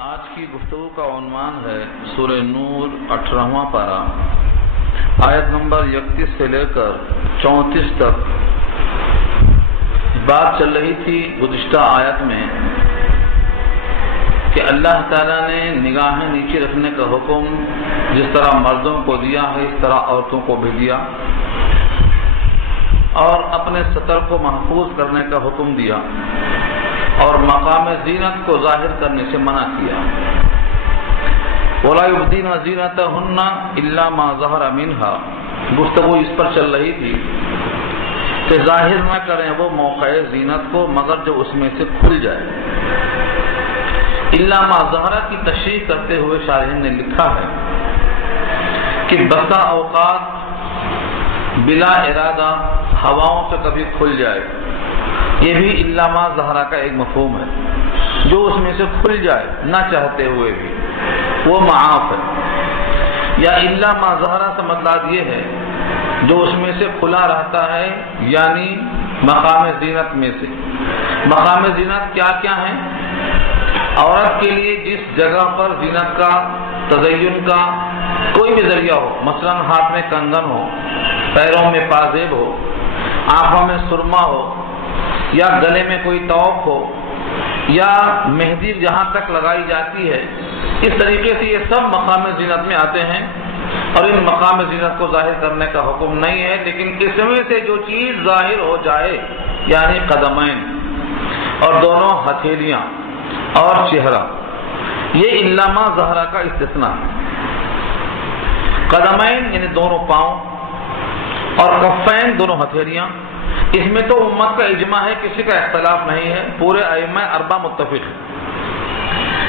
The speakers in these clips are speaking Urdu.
آج کی گفتگو کا عنوان ہے سورہ نور 18واں پارہ آیت نمبر 31 سے لے کر 34 تک بات چل رہی تھی گزشتہ آیت میں کہ اللہ تعالیٰ نے نگاہیں نیچے رکھنے کا حکم جس طرح مردوں کو دیا ہے اس طرح عورتوں کو بھی دیا اور اپنے سطر کو محفوظ کرنے کا حکم دیا اور مقام زینت کو ظاہر کرنے سے منع کیا۔ وَلَا يُبْدِينَ زِينَتَهُنَّ إِلَّا مَا ظَهَرَ مِنْهَا، گفتگو اس پر چل رہی تھی کہ ظاہر نہ کریں وہ موقع زینت کو مگر جو اس میں سے کھل جائے۔ إِلَّا مَا ظَهَرَ کی تشریح کرتے ہوئے شارحین نے لکھا ہے کہ بسا اوقات بلا ارادہ ہواؤں سے کبھی کھل جائے، یہ بھی الا ما ظہرا کا ایک مفہوم ہے، جو اس میں سے کھل جائے نہ چاہتے ہوئے بھی وہ معاف ہے۔ یا الا ما ظہرا سے مطلب یہ ہے جو اس میں سے کھلا رہتا ہے، یعنی مقام زینت میں سے۔ مقام زینت کیا کیا ہے؟ عورت کے لیے جس جگہ پر زینت کا تزین کا کوئی بھی ذریعہ ہو، مثلا ہاتھ میں کنگن ہو، پیروں میں پازیب ہو، آنکھوں میں سرما ہو، یا گلے میں کوئی طوق ہو، یا مہندی جہاں تک لگائی جاتی ہے، اس طریقے سے یہ سب مقام زینت میں آتے ہیں اور ان مقام زینت کو ظاہر کرنے کا حکم نہیں ہے، لیکن اس میں سے جو چیز ظاہر ہو جائے یعنی قدمین اور دونوں ہتھیلیاں اور چہرہ، یہ الا ما ظہرا کا استثناء ہے۔ قدمین یعنی دونوں پاؤں اور کفین دونوں ہتھیلیاں، اس میں تو امت کا اجماع ہے، کسی کا اختلاف نہیں ہے، پورے ائمہ اربعہ متفق ہیں۔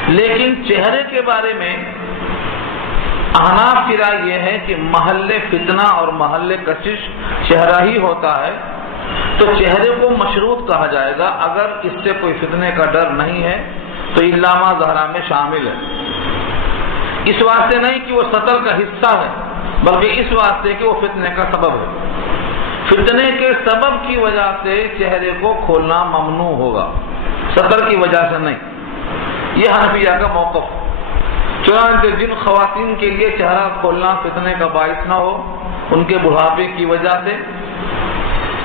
لیکن چہرے کے بارے میں احناف کی رائے یہ ہے کہ محل فتنہ اور محل کشش چہرہ ہی ہوتا ہے، تو چہرے کو مشروط کہا جائے گا اگر اس سے کوئی فتنے کا ڈر نہیں ہے تو الا ما ظہرا میں شامل ہے۔ اس واسطے نہیں کہ وہ سطر کا حصہ ہے، بلکہ اس واسطے کہ وہ فتنے کا سبب ہے۔ فتنے کے سبب کی وجہ سے چہرے کو کھولنا ممنوع ہوگا، سطر کی وجہ سے نہیں۔ یہ حنفیہ کا موقف۔ چنانچہ جن خواتین کے لیے چہرہ کھولنا فتنے کا باعث نہ ہو، ان کے بڑھاپے کی وجہ سے،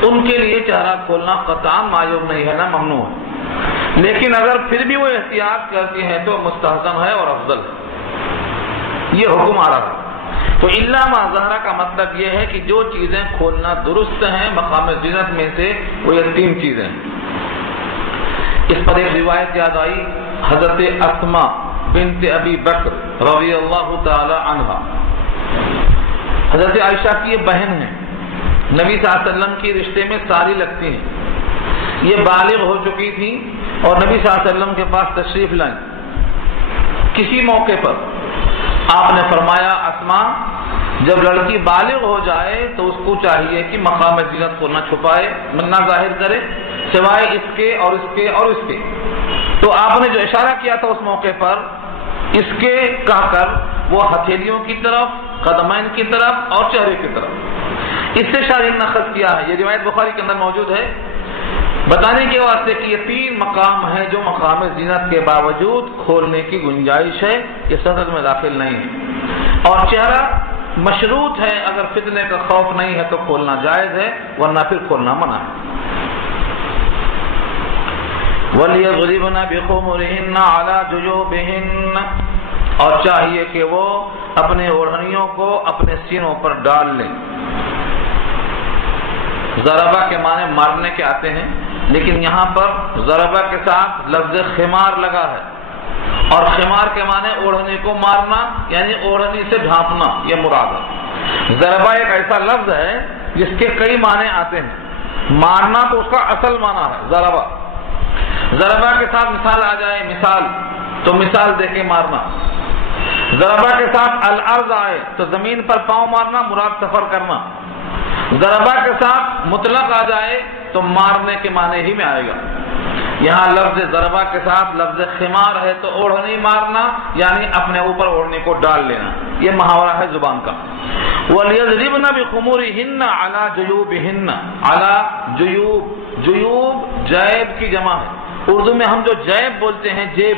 ان کے لیے چہرہ کھولنا قطعاً معیوب نہیں ہے، نہ ممنوع ہے۔ لیکن اگر پھر بھی وہ احتیاط کرتی ہیں تو مستحسن ہے اور افضل ہے۔ یہ حکم آ رہا ہے۔ تو الا ما ظہرا کا مطلب یہ ہے کہ جو چیزیں کھولنا درست ہیں مقام زینت میں سے، وہ یہ تین چیزیں ہیں۔ اس پر ایک روایت یاد آئی، حضرت اسماء بنت ابی بکر رضی اللہ تعالی عنہا، حضرت عائشہ کی یہ بہن ہیں، نبی صلی اللہ علیہ وسلم کی رشتے میں ساری لگتی ہیں، یہ بالغ ہو چکی تھی اور نبی صلی اللہ علیہ وسلم کے پاس تشریف لائیں۔ کسی موقع پر آپ نے فرمایا اسماء جب لڑکی بالغ ہو جائے تو اس کو چاہیے کہ مقام زینت کو نہ چھپائے، نہ ظاہر کرے، سوائے اس کے اور اس کے اور اس کے۔ تو آپ نے جو اشارہ کیا تھا اس موقع پر، اس کے کہہ کر وہ ہتھیلیوں کی طرف، قدمین کی طرف اور چہرے کی طرف، اس سے شارحین نے اخذ کیا ہے۔ یہ روایت بخاری کے اندر موجود ہے، بتانے کے واسطے کہ یہ تین مقام ہیں جو مقام زینت کے باوجود کھولنے کی گنجائش ہے، یہ سطر میں داخل نہیں ہے۔ اور چہرہ مشروط ہے، اگر فتنے کا خوف نہیں ہے تو کھولنا جائز ہے، ورنہ پھر کھولنا منع ہے۔ وَلْيَضْرِبْنَ بِخُمُرِهِنَّ عَلَى جُيُوبِهِنَّ، اور چاہیے کہ وہ اپنے اوڑھنیوں کو اپنے سینوں پر ڈال لیں۔ ضربہ کے معنی مارنے کے آتے ہیں، لیکن یہاں پر ضربہ کے ساتھ لفظ خمار لگا ہے، اور خمار کے معنی اوڑھنی کو مارنا یعنی اوڑھنی سے ڈھانپنا، یہ مراد ہے۔ ضربہ ایک ایسا لفظ ہے جس کے کئی معنی آتے ہیں، مارنا تو اس کا اصل معنی ہے ضربہ۔ ضربہ کے ساتھ مثال آ جائے، مثال تو مثال دے کے مارنا۔ ضربہ کے ساتھ الارض آئے تو زمین پر پاؤں مارنا، مراد سفر کرنا۔ ضربہ کے ساتھ مطلق آ جائے تو مارنے کے معنی ہی میں آئے گا۔ یہاں لفظ ضربہ کے ساتھ لفظ خمار ہے تو اوڑھنی مارنا یعنی اپنے اوپر اوڑھنی کو ڈال لینا، یہ محاورہ ہے زبان کا۔ وَلْيَضْرِبْنَ بِخُمُورِهِنَّ عَلَى جُيُوبِهِنَّ، عَلَى جُيُوب، جیوب جیب کی جمع ہے۔ اردو میں ہم جو جیب بولتے ہیں، جیب،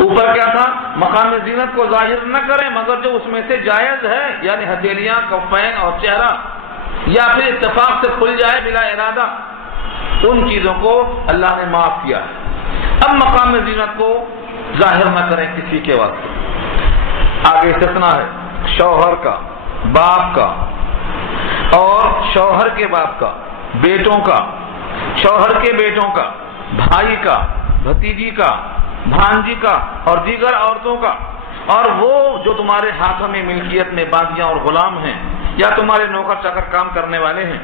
اوپر کیا تھا؟ مقام زینت کو ظاہر نہ کریں مگر جو اس میں سے جائز ہے، یعنی ہتھیلیاں، کفین اور چہرہ، یا پھر اتفاق سے کھل جائے بلا ارادہ، ان چیزوں کو اللہ نے معاف کیا ہے۔ اب مقام زینت کو ظاہر نہ کریں کسی کے واسطے۔ آگے استثناء ہے شوہر کا، باپ کا، اور شوہر کے باپ کا، بیٹوں کا، شوہر کے بیٹوں کا، بھائی کا، بھتیجی کا، بھانجی کا اور دیگر عورتوں کا، اور وہ جو تمہارے ہاتھوں میں ملکیت میں باغیاں اور غلام ہیں یا تمہارے نوکر چاکر کام کرنے والے ہیں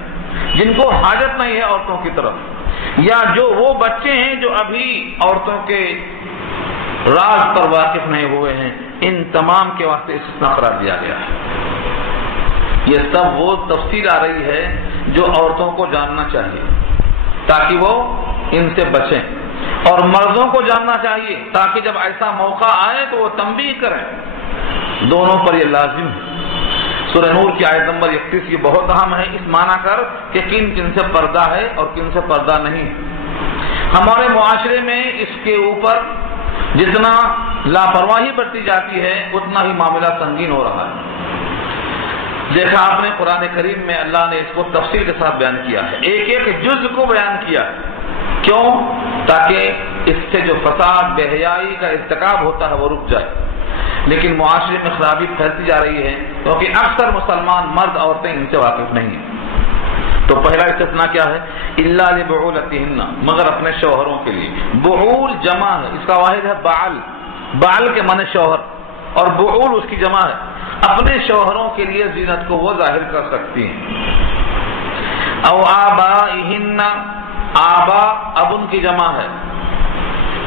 جن کو حاجت نہیں ہے عورتوں کی طرف، یا جو وہ بچے ہیں جو ابھی عورتوں کے راز پر واقف نہیں ہوئے ہیں، ان تمام کے واسطے استثناء قرار دیا گیا ہے۔ یہ سب وہ تفصیل آ رہی ہے جو عورتوں کو جاننا چاہیے تاکہ وہ ان سے بچیں، اور مردوں کو جاننا چاہیے تاکہ جب ایسا موقع آئے تو وہ تنبیہ کریں۔ دونوں پر یہ لازم ہے۔ سورہ نور کی آیت نمبر 31 یہ بہت اہم ہے، اس معنی کر کہ کن کن سے پردہ ہے اور کن سے پردہ نہیں ہے۔ ہمارے معاشرے میں اس کے اوپر جتنا لاپرواہی برتی جاتی ہے اتنا ہی معاملہ سنگین ہو رہا ہے۔ دیکھا آپ نے قرآن کریم میں اللہ نے اس کو تفصیل کے ساتھ بیان کیا ہے، ایک ایک جز کو بیان کیا ہے۔ کیوں؟ تاکہ اس سے جو فساد، بے حیائی کا ارتکاب ہوتا ہے وہ رک جائے۔ لیکن معاشرے میں خرابی پھیلتی جا رہی ہے کیونکہ اکثر مسلمان مرد عورتیں ان سے واقف نہیں ہیں۔ تو پہلا استثناء کیا ہے؟ الا لبعولتہن، مگر اپنے شوہروں کے لیے۔ بعول جمع ہے، اس کا واحد ہے بعل، بعل کے معنی شوہر، اور بعول اس کی جمع ہے۔ اپنے شوہروں کے لیے زینت کو وہ ظاہر کر سکتی ہیں۔ او آبائہن، آبا اب ان کی جمع ہے،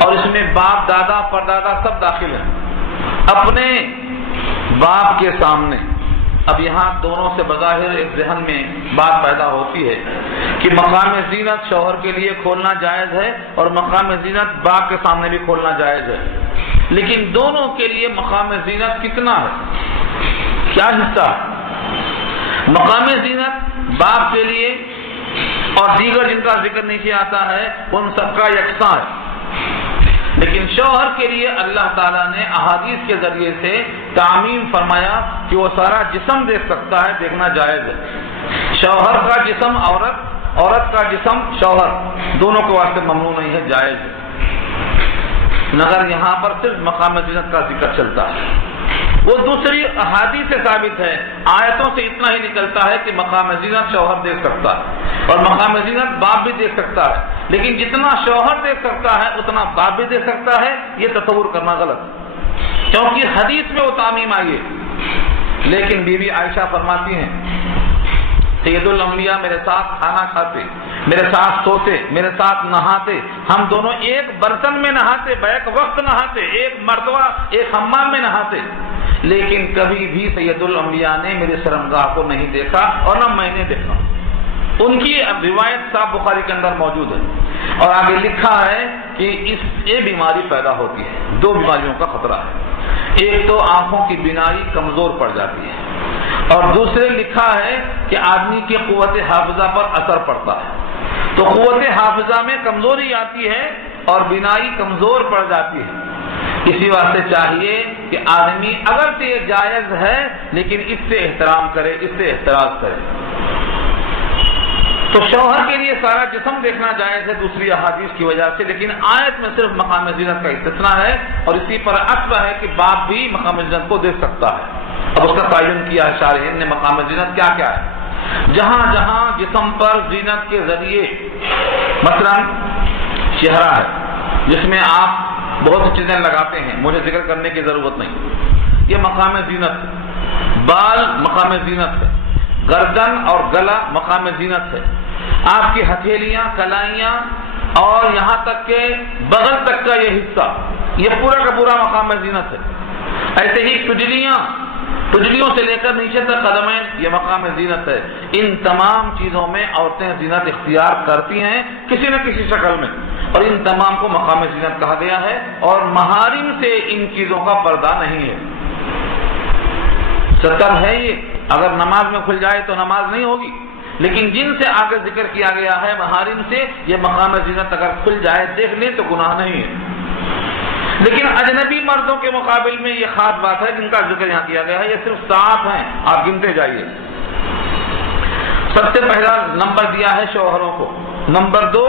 اور اس میں باپ، دادا، پردادا سب داخل ہیں۔ اپنے باپ کے سامنے، اب یہاں دونوں سے بظاہر ایک ذہن میں بات پیدا ہوتی ہے کہ مقام زینت شوہر کے لیے کھولنا جائز ہے اور مقام زینت باپ کے سامنے بھی کھولنا جائز ہے، لیکن دونوں کے لیے مقام زینت کتنا ہے، کیا حصہ ہے؟ مقام زینت باپ کے لیے اور دیگر جن کا ذکر نیچے آتا ہے ان سب کا یکساں ہے، لیکن شوہر کے لیے اللہ تعالیٰ نے احادیث کے ذریعے سے تعمیم فرمایا کہ وہ سارا جسم دیکھ سکتا ہے، دیکھنا جائز ہے۔ شوہر کا جسم عورت، عورت کا جسم شوہر، دونوں کے واسطے ممنوع نہیں ہے، جائز ہے، مگر یہاں پر صرف مقام زینت کا ذکر چلتا ہے۔ وہ دوسری احادیث سے ثابت ہے، آیتوں سے اتنا ہی نکلتا ہے کہ مقام زینت شوہر دیکھ سکتا ہے اور مقام زینت باپ بھی دیکھ سکتا ہے، لیکن جتنا شوہر دیکھ سکتا ہے اتنا باپ بھی دیکھ سکتا ہے، یہ تصور کرنا غلط ہے کیونکہ حدیث میں وہ تعمیم آئی ہے۔ لیکن بی بی عائشہ فرماتی ہیں سید الانبیاء میرے ساتھ کھانا کھاتے، میرے ساتھ سوتے، میرے ساتھ نہاتے، ہم دونوں ایک برتن میں نہاتے، بیک وقت نہاتے، ایک مرتبہ ایک حمام میں نہاتے، لیکن کبھی بھی سید الانبیاء نے میرے شرمگاہ کو نہیں دیکھا اور نہ میں نے دیکھا۔ ان کی روایت صاحب بخاری کے اندر موجود ہے، اور آگے لکھا ہے کہ اس سے بیماری پیدا ہوتی ہے، دو بیماریوں کا خطرہ ہے، ایک تو آنکھوں کی بینائی کمزور پڑ جاتی ہے، اور دوسرے لکھا ہے کہ آدمی کی قوت حافظہ پر اثر پڑتا ہے۔ تو قوت حافظہ میں کمزوری آتی ہے اور بینائی کمزور پڑ جاتی ہے، اسی واسطے چاہیے کہ آدمی اگرچہ یہ جائز ہے لیکن اس سے احترام کرے، اس سے احتراز کرے۔ تو شوہر کے لیے سارا جسم دیکھنا جائز ہے دوسری احادیث کی وجہ سے، لیکن آیت میں صرف مقام زینت کا استثناء ہے، اور اسی پر عطف ہے کہ باپ بھی مقام زینت کو دیکھ سکتا ہے۔ اب اس کا تعین کیا ہے شارحین نے، مقام زینت کیا کیا ہے؟ جہاں جہاں جسم پر زینت کے ذریعے، مثلا چہرہ ہے جس میں آپ بہت سی چیزیں لگاتے ہیں، مجھے ذکر کرنے کی ضرورت نہیں، یہ مقام زینت ہے۔ بال مقام زینت ہے، گردن اور گلا مقام زینت ہے، آپ کی ہتھیلیاں، کلائیاں اور یہاں تک کہ بغل تک کا یہ حصہ، یہ پورا کا پورا مقام زینت ہے۔ ایسے ہی پجلیوں سے لے کر نیچے تک قدمیں، یہ مقام زینت ہے۔ ان تمام چیزوں میں عورتیں زینت اختیار کرتی ہیں کسی نہ کسی شکل میں، اور ان تمام کو مقام زینت کہا گیا ہے، اور محارم سے ان چیزوں کا پردہ نہیں ہے، ستر ہے یہ، اگر نماز میں کھل جائے تو نماز نہیں ہوگی، لیکن جن سے آگے ذکر کیا گیا ہے محارم سے، یہ مقام زینت اگر کھل جائے دیکھ لیں تو گناہ نہیں ہے۔ لیکن اجنبی مردوں کے مقابل میں یہ خاص بات ہے جن کا ذکر یہاں کیا گیا ہے، یہ صرف 7 ہیں، آپ گنتے جائیے۔ سب سے پہلا نمبر دیا ہے شوہروں کو، نمبر 2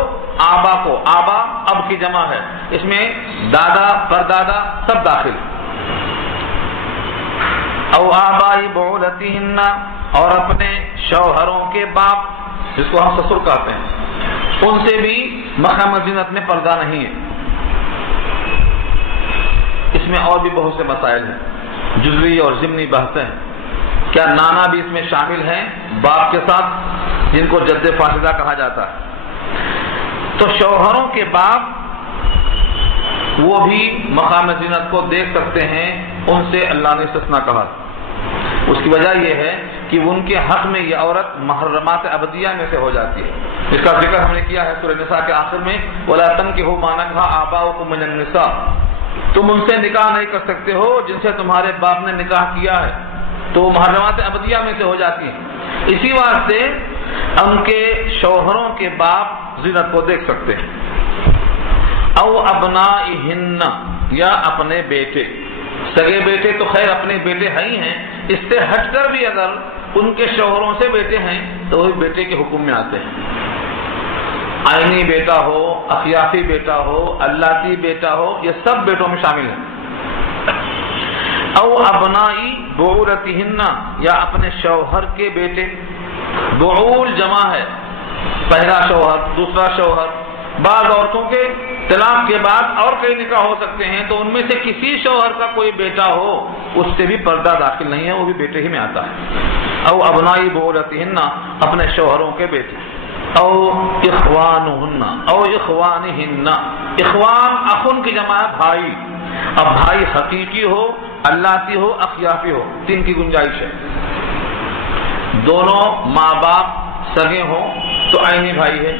آبا کو، آبا اب کی جمع ہے، اس میں دادا پردادا سب داخل، او آبائی بعولتہن، اور اپنے شوہروں کے باپ جس کو ہم سسر کہتے ہیں، ان سے بھی مقام زینت میں پردہ نہیں ہے۔ اس میں اور بھی بہت سے مسائل ہیں، جزوی اور ضمنی بحثیں ہیں۔ کیا نانا بھی اس میں شامل ہیں باپ کے ساتھ، جن کو جد فاسدہ کہا جاتا ہے؟ تو شوہروں کے باپ وہ بھی مقام زینت کو دیکھ سکتے ہیں، ان سے اللہ نے استثناء کہا۔ اس کی وجہ یہ ہے کہ ان کے حق میں یہ عورت محرمات ابدیہ میں سے ہو جاتی ہے۔ اس کا ذکر ہم نے کیا ہے سورہ نساء کے آخر میں، وَلَا تَنكِحُوا مَا نَكَحَ آبَاؤُكُم مِّنَ النِّسَاءِ، تم ان سے نکاح نہیں کر سکتے ہو جن سے تمہارے باپ نے نکاح کیا ہے، تو محرمات ابدیہ میں سے ہو جاتی ہیں۔ اسی واسطے ان کے شوہروں کے باپ زینت کو دیکھ سکتے ہیں۔ او ابنائہن، یا اپنے بیٹے، سگے بیٹے تو خیر اپنے بیٹے ہی ہیں، اس سے ہٹ کر بھی اگر ان کے شوہروں سے بیٹے ہیں تو وہ بیٹے کے حکم میں آتے ہیں۔ آئینی بیٹا ہو، اخیافی بیٹا ہو، اللتی بیٹا ہو، یہ سب بیٹوں میں شامل ہیں۔ او ابنائی بعولتہن، یا اپنے شوہر کے بیٹے، بعول جمع ہے، پہلا شوہر دوسرا شوہر۔ بعض عورتوں کے طلاق کے بعد اور کئی نکاح ہو سکتے ہیں، تو ان میں سے کسی شوہر کا کوئی بیٹا ہو اس سے بھی پردہ داخل نہیں ہے، وہ بھی بیٹے ہی میں آتا ہے۔ او ابنائی بعولتہن، اپنے شوہروں کے بیٹے۔ او اخوانہن، او اخوانہن، اخوان اخن کی جمع ہے بھائی، اب بھائی حقیقی ہو، اللتی ہو، اخیافی ہو، 3 کی گنجائش ہے۔ دونوں ماں باپ سگے ہوں تو عینی بھائی ہے،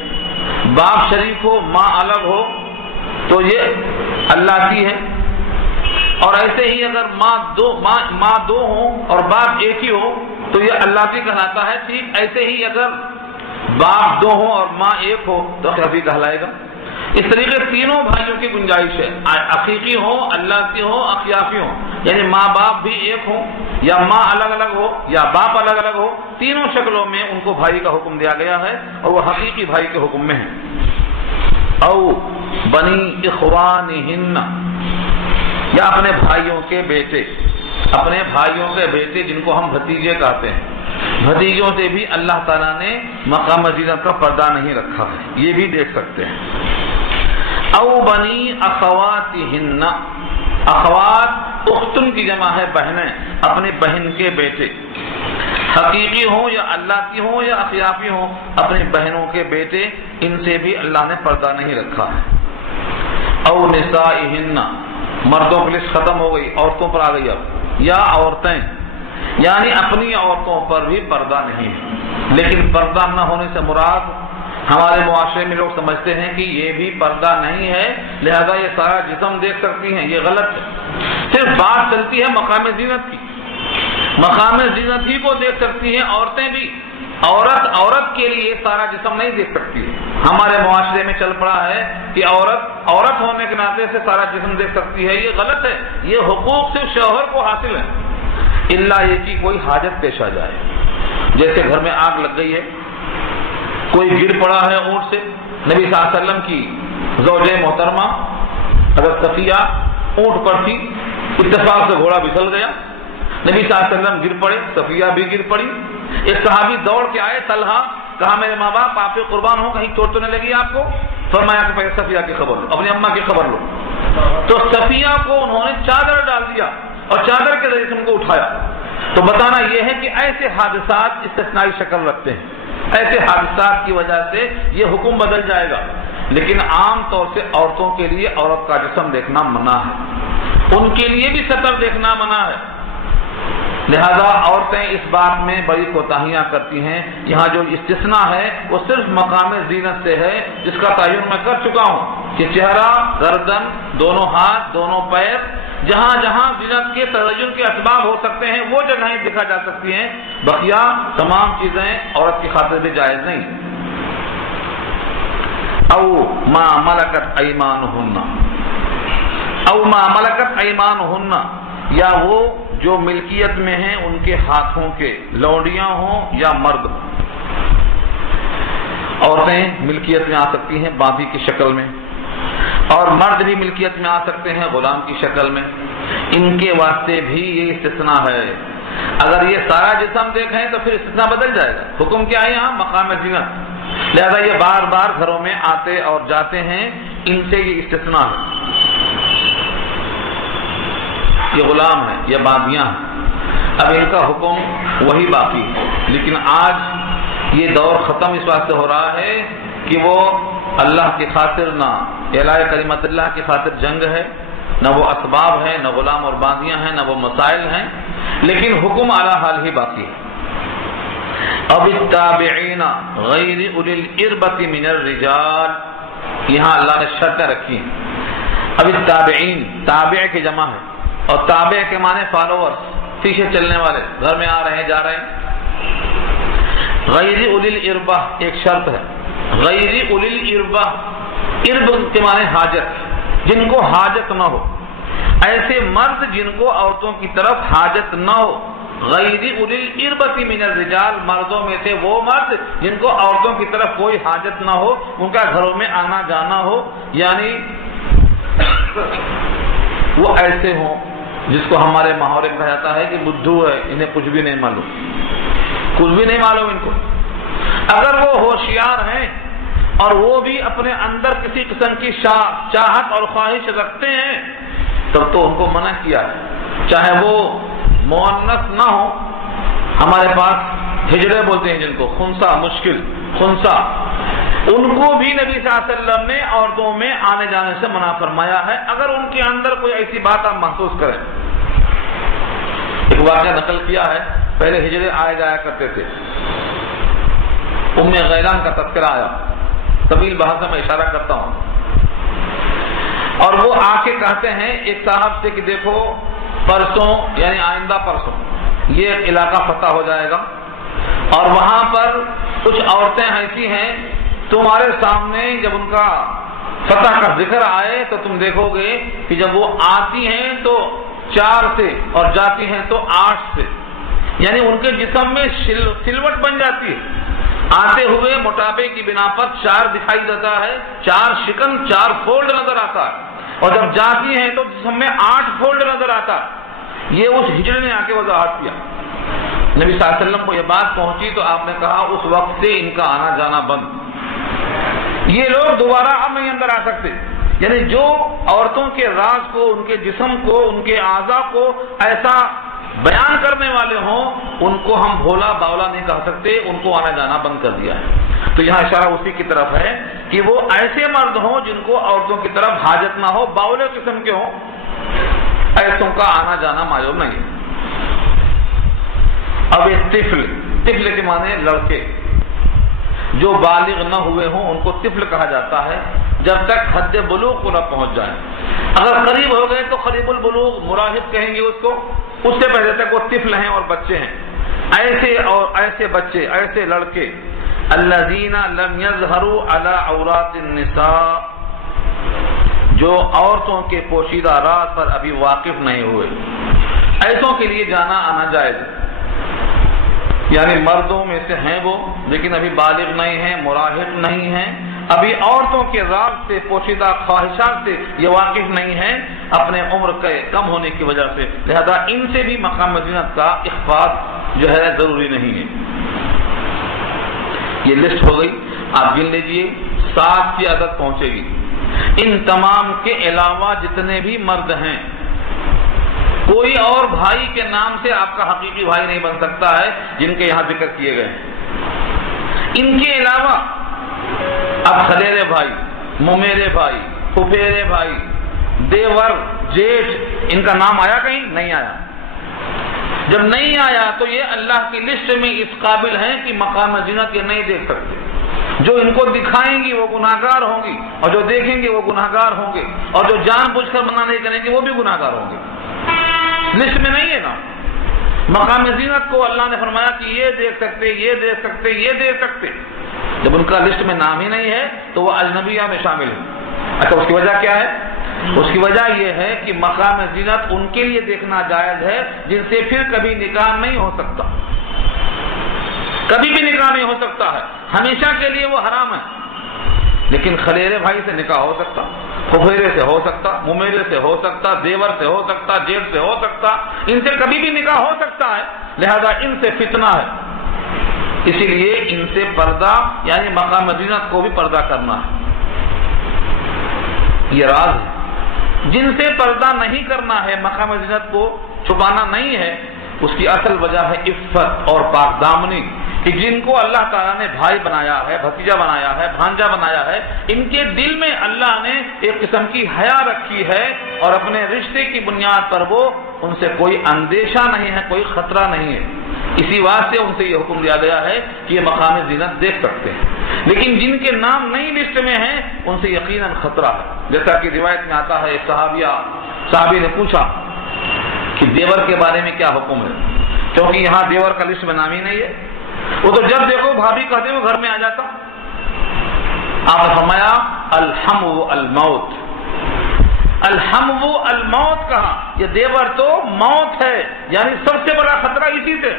باپ شریک ہو ماں الگ ہو تو یہ اللتی ہے، اور ایسے ہی اگر ماں دو ہوں اور باپ ایک ہی ہو تو یہ اللتی کہلاتا ہے۔ ٹھیک ایسے ہی اگر باپ 2 ہوں اور ماں 1 ہو تو اخیافی کہلائے گا۔ اس طریقے تینوں بھائیوں کی گنجائش ہے، عقیقی ہو، اللتی ہو، اخیافی ہو، یعنی ماں باپ بھی ایک ہو یا ماں الگ الگ ہو یا باپ الگ الگ ہو، تینوں شکلوں میں ان کو بھائی کا حکم دیا گیا ہے اور وہ حقیقی بھائی کے حکم میں ہیں۔ او بنی اخوانہن، یا اپنے بھائیوں کے بیٹے، اپنے بھائیوں کے بیٹے جن کو ہم بھتیجے کہتے ہیں، بھتیجوں سے بھی اللہ تعالیٰ نے مقام زینت کا پردہ نہیں رکھا ہے، یہ بھی دیکھ سکتے ہیں۔ او بنی اخواتہن، اخوات اختن کی جمع ہے بہنیں، اپنے بہن کے بیٹے، حقیقی ہوں یا اللتی ہوں یا اخیافی ہوں، اپنی بہنوں کے بیٹے، ان سے بھی اللہ نے پردہ نہیں رکھا ہے۔ او نسائہن، مردوں کی لسٹ ختم ہو گئی، عورتوں پر آ گئی اب، یا عورتیں، یعنی اپنی عورتوں پر بھی پردہ نہیں ہے۔ لیکن پردہ نہ ہونے سے مراد ہمارے معاشرے میں لوگ سمجھتے ہیں کہ یہ بھی پردہ نہیں ہے لہذا یہ سارا جسم دیکھ سکتی ہیں، یہ غلط ہے۔ صرف بات چلتی ہے مقام زینت کی، مقام زینت ہی کو دیکھ سکتی ہیں عورتیں بھی، عورت کے لیے سارا جسم نہیں دیکھ سکتی ہے۔ ہمارے معاشرے میں چل پڑا ہے کہ عورت ہونے کے ناطے سے سارا جسم دیکھ سکتی ہے، یہ غلط ہے۔ یہ حقوق صرف شوہر کو حاصل ہے، الا یہ کہ کوئی حاجت پیش آ جائے، جیسے گھر میں آگ لگ گئی ہے، کوئی گر پڑا ہے اونٹ سے، نبی صلی اللہ علیہ وسلم کی زوجہ محترمہ حضرت صفیہ اونٹ پر تھی، اتفاق سے گھوڑا پھسل گیا، نبی صلی اللہ علیہ وسلم گر پڑے، صفیہ بھی گر پڑی، ایک صحابی دوڑ کے آئے، طلحہ، کہا میرے ماں باپ آپ کے قربان ہوں، کہیں چوٹ تو نہیں لگی آپ کو؟ فرمایا کہ پہلے صفیہ کی خبر لو، اپنی اماں کی خبر لو۔ تو صفیہ کو انہوں نے چادر ڈال دیا اور چادر کے ذریعے سے ان کو اٹھایا۔ تو بتانا یہ ہے کہ ایسے حادثات استثنائی شکل رکھتے ہیں، ایسے حادثات کی وجہ سے یہ حکم بدل جائے گا، لیکن عام طور سے عورتوں کے لیے عورت کا جسم دیکھنا منع ہے، ان کے لیے بھی سطر دیکھنا منع ہے، لہذا عورتیں اس بات میں بڑی کوتاہیاں کرتی ہیں۔ یہاں جو استثناء ہے وہ صرف مقام زینت سے ہے، جس کا تعین میں کر چکا ہوں کہ چہرہ، گردن، دونوں ہاتھ، دونوں پیر، جہاں جہاں زینت کے تزین کے اسباب ہو سکتے ہیں وہ جگہیں دکھا جا سکتی ہیں، بقیہ تمام چیزیں عورت کی خاطر بھی جائز نہیں۔ او ما ملکت ایمانہن، او ما ملکت ایمانہن، یا وہ جو ملکیت میں ہیں ان کے ہاتھوں کے، لونڈیاں ہوں یا مرد ہوں۔ عورتیں ملکیت میں آ سکتی ہیں باندھی کی شکل میں، اور مرد بھی ملکیت میں آ سکتے ہیں غلام کی شکل میں، ان کے واسطے بھی یہ استثناء ہے۔ اگر یہ سارا جسم دیکھیں تو پھر استثناء بدل جائے گا۔ حکم کیا ہے یہاں؟ مقام زینت، لہذا یہ بار بار گھروں میں آتے اور جاتے ہیں، ان سے یہ استثناء ہے۔ یہ غلام ہے، یہ باندیاں ہیں، اب ان کا حکم وہی باقی ہے، لیکن آج یہ دور ختم اس واسطے ہو رہا ہے کہ وہ اللہ کی خاطر نہ اعلاء کلمت اللہ کی خاطر جنگ ہے، نہ وہ اسباب ہے، نہ غلام اور باندیاں ہیں، نہ وہ مسائل ہیں، لیکن حکم اعلی حال ہی باقی ہے۔ اب التابعین غیر اولی الاربۃ من الرجال، یہاں اللہ نے شرطیں رکھی ہیں۔ اب التابعین، تابع کی جمع ہے، اور تابع کے معنی فالوورز، پیچھے چلنے والے، گھر میں آ رہے ہیں جا رہے ہیں۔ غیر اولی الاربہ ایک شرط ہے، غیر اولی الاربہ، ارب کے معنی حاجت، جن کو حاجت نہ ہو، ایسے مرد جن کو عورتوں کی طرف حاجت نہ ہو۔ غیر اولی الاربۃ من الرجال، مردوں میں سے وہ مرد جن کو عورتوں کی طرف کوئی حاجت نہ ہو، ان کا گھروں میں آنا جانا ہو، یعنی وہ ایسے ہوں جس کو ہمارے محاورے میں کہا جاتا ہے کہ بدھو ہے، انہیں کچھ بھی نہیں معلوم، کچھ بھی نہیں معلوم ان کو۔ اگر وہ ہوشیار ہیں اور وہ بھی اپنے اندر کسی قسم کی چاہت اور خواہش رکھتے ہیں تب تو ان کو منع کیا ہے، چاہے وہ مؤنث نہ ہو۔ ہمارے پاس ہجڑے بولتے ہیں جن کو، خنثی، مشکل خنثی، ان کو بھی نبی صلی اللہ علیہ وسلم نے عورتوں میں آنے جانے سے منع فرمایا ہے، اگر ان کے اندر کوئی ایسی بات آپ محسوس کریں۔ ایک واقعہ نقل کیا ہے، پہلے ہجڑے آئے جایا کرتے تھے، ام غیلان کا تذکرہ آیا، طویل بحث میں اشارہ کرتا ہوں، اور وہ آ کے کہتے ہیں ایک صاحب سے کہ دیکھو پرسوں یعنی آئندہ پرسوں یہ علاقہ فتح ہو جائے گا، اور وہاں پر کچھ عورتیں ایسی ہیں تمہارے سامنے جب ان کا فتح کا ذکر آئے تو تم دیکھو گے کہ جب وہ آتی ہیں تو 4 سے اور جاتی ہیں تو 8 سے، یعنی ان کے جسم میں سلوٹ بن جاتی ہے، آتے ہوئے موٹاپے کی بنا پر 4 دکھائی دیتا ہے، 4 شکن، 4 فولڈ نظر آتا ہے، اور جب جاتی ہیں تو جسم میں 8 فولڈ نظر آتا ہے۔ یہ اس ہجڑے نے آ کے وضاحت کیا، نبی صلی اللہ علیہ وسلم کو یہ بات پہنچی تو آپ نے کہا اس وقت سے ان کا آنا جانا بند، یہ لوگ دوبارہ اب نہیں اندر آ سکتے۔ یعنی جو عورتوں کے راز کو، ان کے جسم کو، ان کے اعضاء کو ایسا بیان کرنے والے ہوں، ان کو ہم بھولا باولا نہیں کہہ سکتے، ان کو آنا جانا بند کر دیا ہے۔ تو یہاں اشارہ اسی کی طرف ہے کہ وہ ایسے مرد ہوں جن کو عورتوں کی طرف حاجت نہ ہو، باولے قسم کے ہوں، ایسوں کا آنا جانا معلوم نہیں۔ اب ایک طفل کے معنی لڑکے، جو بالغ نہ ہوئے ہوں ان کو طفل کہا جاتا ہے جب تک حد بلوغ کو نہ پہنچ جائیں۔ اگر قریب ہو گئے تو قریب البلوغ مراہب کہیں گے اس کو، اس سے پہلے تک وہ طفل ہیں اور بچے ہیں۔ ایسے بچے، ایسے لڑکے، الذین لم یظہروا علی عورات النساء، جو عورتوں کے پوشیدہ راز پر ابھی واقف نہیں ہوئے، ایسوں کے لیے جانا آنا جائز ہے۔ یعنی مردوں میں سے ہیں وہ لیکن ابھی بالغ نہیں ہیں، مراہب نہیں ہیں، ابھی عورتوں کے راز سے، پوشیدہ خواہشات سے یہ واقف نہیں ہیں اپنے عمر کے کم ہونے کی وجہ سے، لہذا ان سے بھی مقام زینت کا اخفاء جو ہے ضروری نہیں ہے۔ یہ لسٹ ہو گئی، آپ گن لیجئے، 7 کی عدد پہنچے گی۔ ان تمام کے علاوہ جتنے بھی مرد ہیں، کوئی اور بھائی کے نام سے آپ کا حقیقی بھائی نہیں بن سکتا ہے جن کے یہاں ذکر کیے گئے ہیں۔ ان کے علاوہ اب خلیرے بھائی، ممیرے بھائی، پھپھیرے بھائی، دیور، جیٹھ، ان کا نام آیا کہیں؟ نہیں آیا۔ جب نہیں آیا تو یہ اللہ کی لسٹ میں اس قابل ہیں کہ مقام زینت یہ نہیں دیکھ سکتے۔ جو ان کو دکھائیں گی وہ گناہگار ہوں گی، اور جو دیکھیں گے وہ گناہگار ہوں گے، اور جو جان بوجھ کر منع نہیں کریں گے وہ بھی گناہگار ہوں گے۔ لسٹ میں نہیں ہے نا۔ مقام زینت کو اللہ نے فرمایا کہ یہ دیکھ سکتے، یہ دیکھ سکتے، یہ دیکھ سکتے، جب ان کا لسٹ میں نام ہی نہیں ہے تو وہ اجنبیہ میں شامل ہے۔ اچھا، اس کی وجہ کیا ہے؟ اس کی وجہ یہ ہے کہ مقام زینت ان کے لیے دیکھنا جائز ہے جن سے پھر کبھی نکاح نہیں ہو سکتا، کبھی بھی نکاح نہیں ہو سکتا ہے، ہمیشہ کے لیے وہ حرام ہے۔ لیکن خلیرے بھائی سے نکاح ہو سکتا، پھپھیرے سے ہو سکتا، ممیرے سے ہو سکتا، دیور سے ہو سکتا، جیٹ سے ہو سکتا، ان سے کبھی بھی نکاح ہو سکتا ہے، لہذا ان سے فتنہ ہے، اسی لیے ان سے پردہ یعنی مقام زینت کو بھی پردہ کرنا ہے۔ یہ راز ہے۔ جن سے پردہ نہیں کرنا ہے، مقام زینت کو چھپانا نہیں ہے، اس کی اصل وجہ ہے عفت اور پاک دامنی، کہ جن کو اللہ تعالیٰ نے بھائی بنایا ہے، بھتیجا بنایا ہے، بھانجا بنایا ہے، ان کے دل میں اللہ نے ایک قسم کی حیا رکھی ہے اور اپنے رشتے کی بنیاد پر وہ ان سے کوئی اندیشہ نہیں ہے، کوئی خطرہ نہیں ہے، اسی واسطے ان سے یہ حکم دیا گیا ہے کہ یہ مقام زینت دیکھ سکتے ہیں۔ لیکن جن کے نام نئی لسٹ میں ہیں ان سے یقیناً خطرہ ہے، جیسا کہ روایت میں آتا ہے، ایک صحابی نے پوچھا کہ دیور کے بارے میں کیا حکم ہے، کیونکہ یہاں دیور کا لسٹ میں نام ہی نہیں ہے، وہ تو جب دیکھو بھابھی کہتے ہیں وہ گھر میں آ جاتا۔ آپ نے فرمایا الحمو الموت، الحمو الموت کہا، یہ دیور تو موت ہے، یعنی سب سے بڑا خطرہ اسی سے۔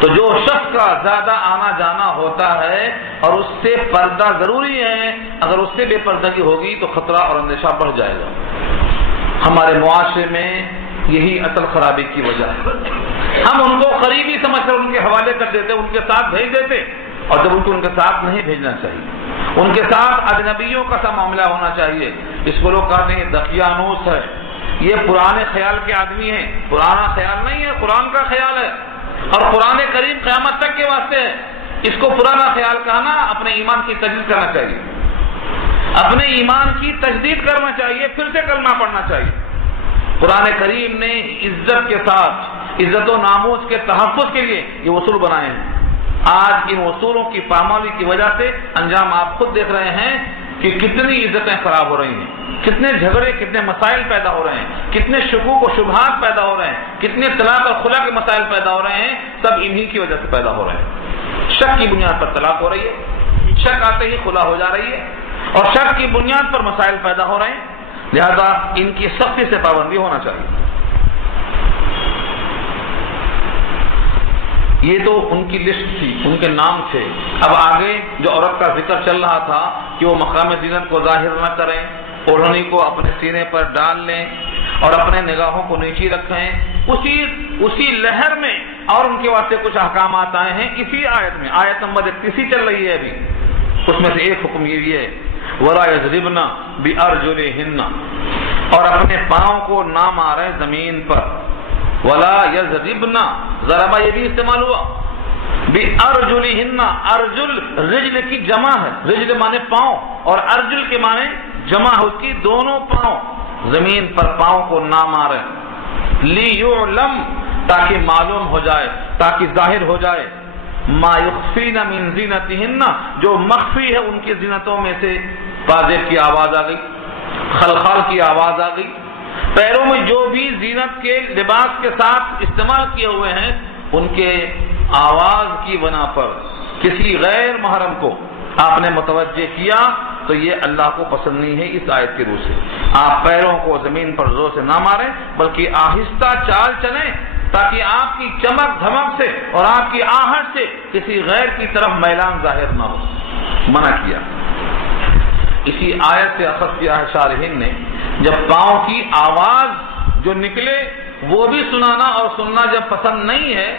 تو جو شخص کا زیادہ آنا جانا ہوتا ہے اور اس سے پردہ ضروری ہے، اگر اس سے بے پردگی ہوگی تو خطرہ اور اندیشہ بڑھ جائے گا۔ ہمارے معاشرے میں یہی اصل خرابی کی وجہ ہے، ہم ان کو قریبی سمجھ کر ان کے حوالے کر دیتے، ان کے ساتھ بھیج دیتے، اور جب ان کے ساتھ نہیں بھیجنا چاہیے، ان کے ساتھ اجنبیوں کا سا معاملہ ہونا چاہیے۔ اس کو لوگ کہتے ہیں دقیانوس ہے، یہ پرانے خیال کے آدمی ہیں، پرانا خیال نہیں ہے، قرآن کا خیال ہے، اور قرآن کریم قیامت تک کے واسطے ہے۔ اس کو پرانا خیال کہنا، اپنے ایمان کی تجدید کرنا چاہیے، اپنے ایمان کی تجدید کرنا چاہیے، پھر سے کلمہ پڑھنا چاہیے۔ قرآن کریم نے عزت کے ساتھ، عزت و ناموس کے تحفظ کے لیے یہ اصول بنائے ہیں۔ آج ان اصولوں کی پامالی کی وجہ سے انجام آپ خود دیکھ رہے ہیں کہ کتنی عزتیں خراب ہو رہی ہیں، کتنے جھگڑے، کتنے مسائل پیدا ہو رہے ہیں، کتنے شکوک و شبہات پیدا ہو رہے ہیں، کتنے طلاق اور خلا کے مسائل پیدا ہو رہے ہیں، سب انہی کی وجہ سے پیدا ہو رہے ہیں۔ شک کی بنیاد پر طلاق ہو رہی ہے، شک آتے ہی خلا ہو جا رہی ہے، اور شک کی بنیاد پر مسائل پیدا ہو رہے ہیں، لہذا ان کی سختی سے پابندی ہونا چاہیے۔ یہ تو ان کی لسٹ تھی، ان کے نام تھے۔ اب آگے جو عورت کا ذکر چل رہا تھا کہ وہ مقام زینت کو ظاہر نہ کریں، اوڑھنی کو اپنے سینے پر ڈال لیں اور اپنے نگاہوں کو نیچی رکھیں، اسی لہر میں اور ان کے واسطے کچھ احکامات آئے ہیں اسی آیت میں۔ آیت نمبر 31 چل رہی ہے ابھی، اس میں سے ایک حکم یہ ہے وَلَا يَضْرِبْنَ بِأَرْجُلِهِنَّ، اور اپنے پاؤں کو نہ ماریں زمین پر۔ وَلَا يَضْرِبْنَ، ضربہ یہ بھی استعمال ہوا، بِأَرْجُلِهِنَّ، ارجل رجل کی جمع ہے، رجل مانے پاؤں اور ارجل کے مانے جمع ہے، اس کی دونوں پاؤں، زمین پر پاؤں کو نہ ماریں۔ لِيُعْلَمْ، تاکہ معلوم ہو جائے، تاکہ ظاہر ہو جائے، ما یخفین من زینتہن، جو مخفی ہے ان کی زینتوں میں سے۔ بازیب کی آواز آ گئی، خلخال کی آواز آ گئی، پیروں میں جو بھی زینت کے لباس کے ساتھ استعمال کیے ہوئے ہیں ان کے آواز کی بنا پر کسی غیر محرم کو آپ نے متوجہ کیا تو یہ اللہ کو پسند نہیں ہے۔ اس آیت کی روح سے آپ پیروں کو زمین پر زور سے نہ ماریں بلکہ آہستہ چال چلیں، تاکہ آپ کی چمک دھمک سے اور آپ کی آہٹ سے کسی غیر کی طرف میلان ظاہر نہ ہو، منع کیا۔ اسی آیت سے اخذ کیا ہے شارحین نے، جب پاؤں کی آواز جو نکلے وہ بھی سنانا اور سننا جب پسند نہیں ہے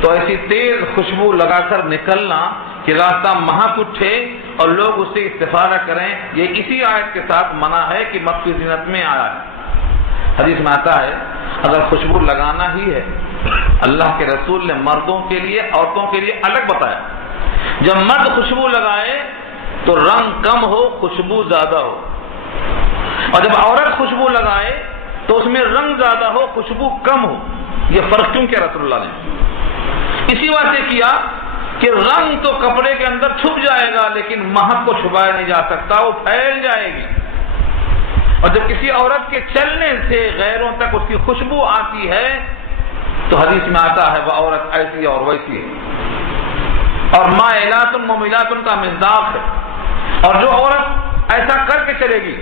تو ایسی تیز خوشبو لگا کر نکلنا کہ راستہ مہک اٹھے اور لوگ اس سے استفادہ کریں، یہ اسی آیت کے ساتھ منع ہے کہ مخفی زینت میں آیا ہے۔ حدیث میں آتا ہے اگر خوشبو لگانا ہی ہے، اللہ کے رسول نے مردوں کے لیے عورتوں کے لیے الگ بتایا، جب مرد خوشبو لگائے تو رنگ کم ہو خوشبو زیادہ ہو، اور جب عورت خوشبو لگائے تو اس میں رنگ زیادہ ہو خوشبو کم ہو۔ یہ فرق کیوں کیا رسول اللہ نے؟ اسی واسطے کیا کہ رنگ تو کپڑے کے اندر چھپ جائے گا لیکن مہک کو چھپایا نہیں جا سکتا، وہ پھیل جائے گی، اور جب کسی عورت کے چلنے سے غیروں تک اس کی خوشبو آتی ہے تو حدیث میں آتا ہے وہ عورت ایسی اور ویسی ہے، اور مائلات ممیلات کا مصداق ہے، اور جو عورت ایسا کر کے چلے گی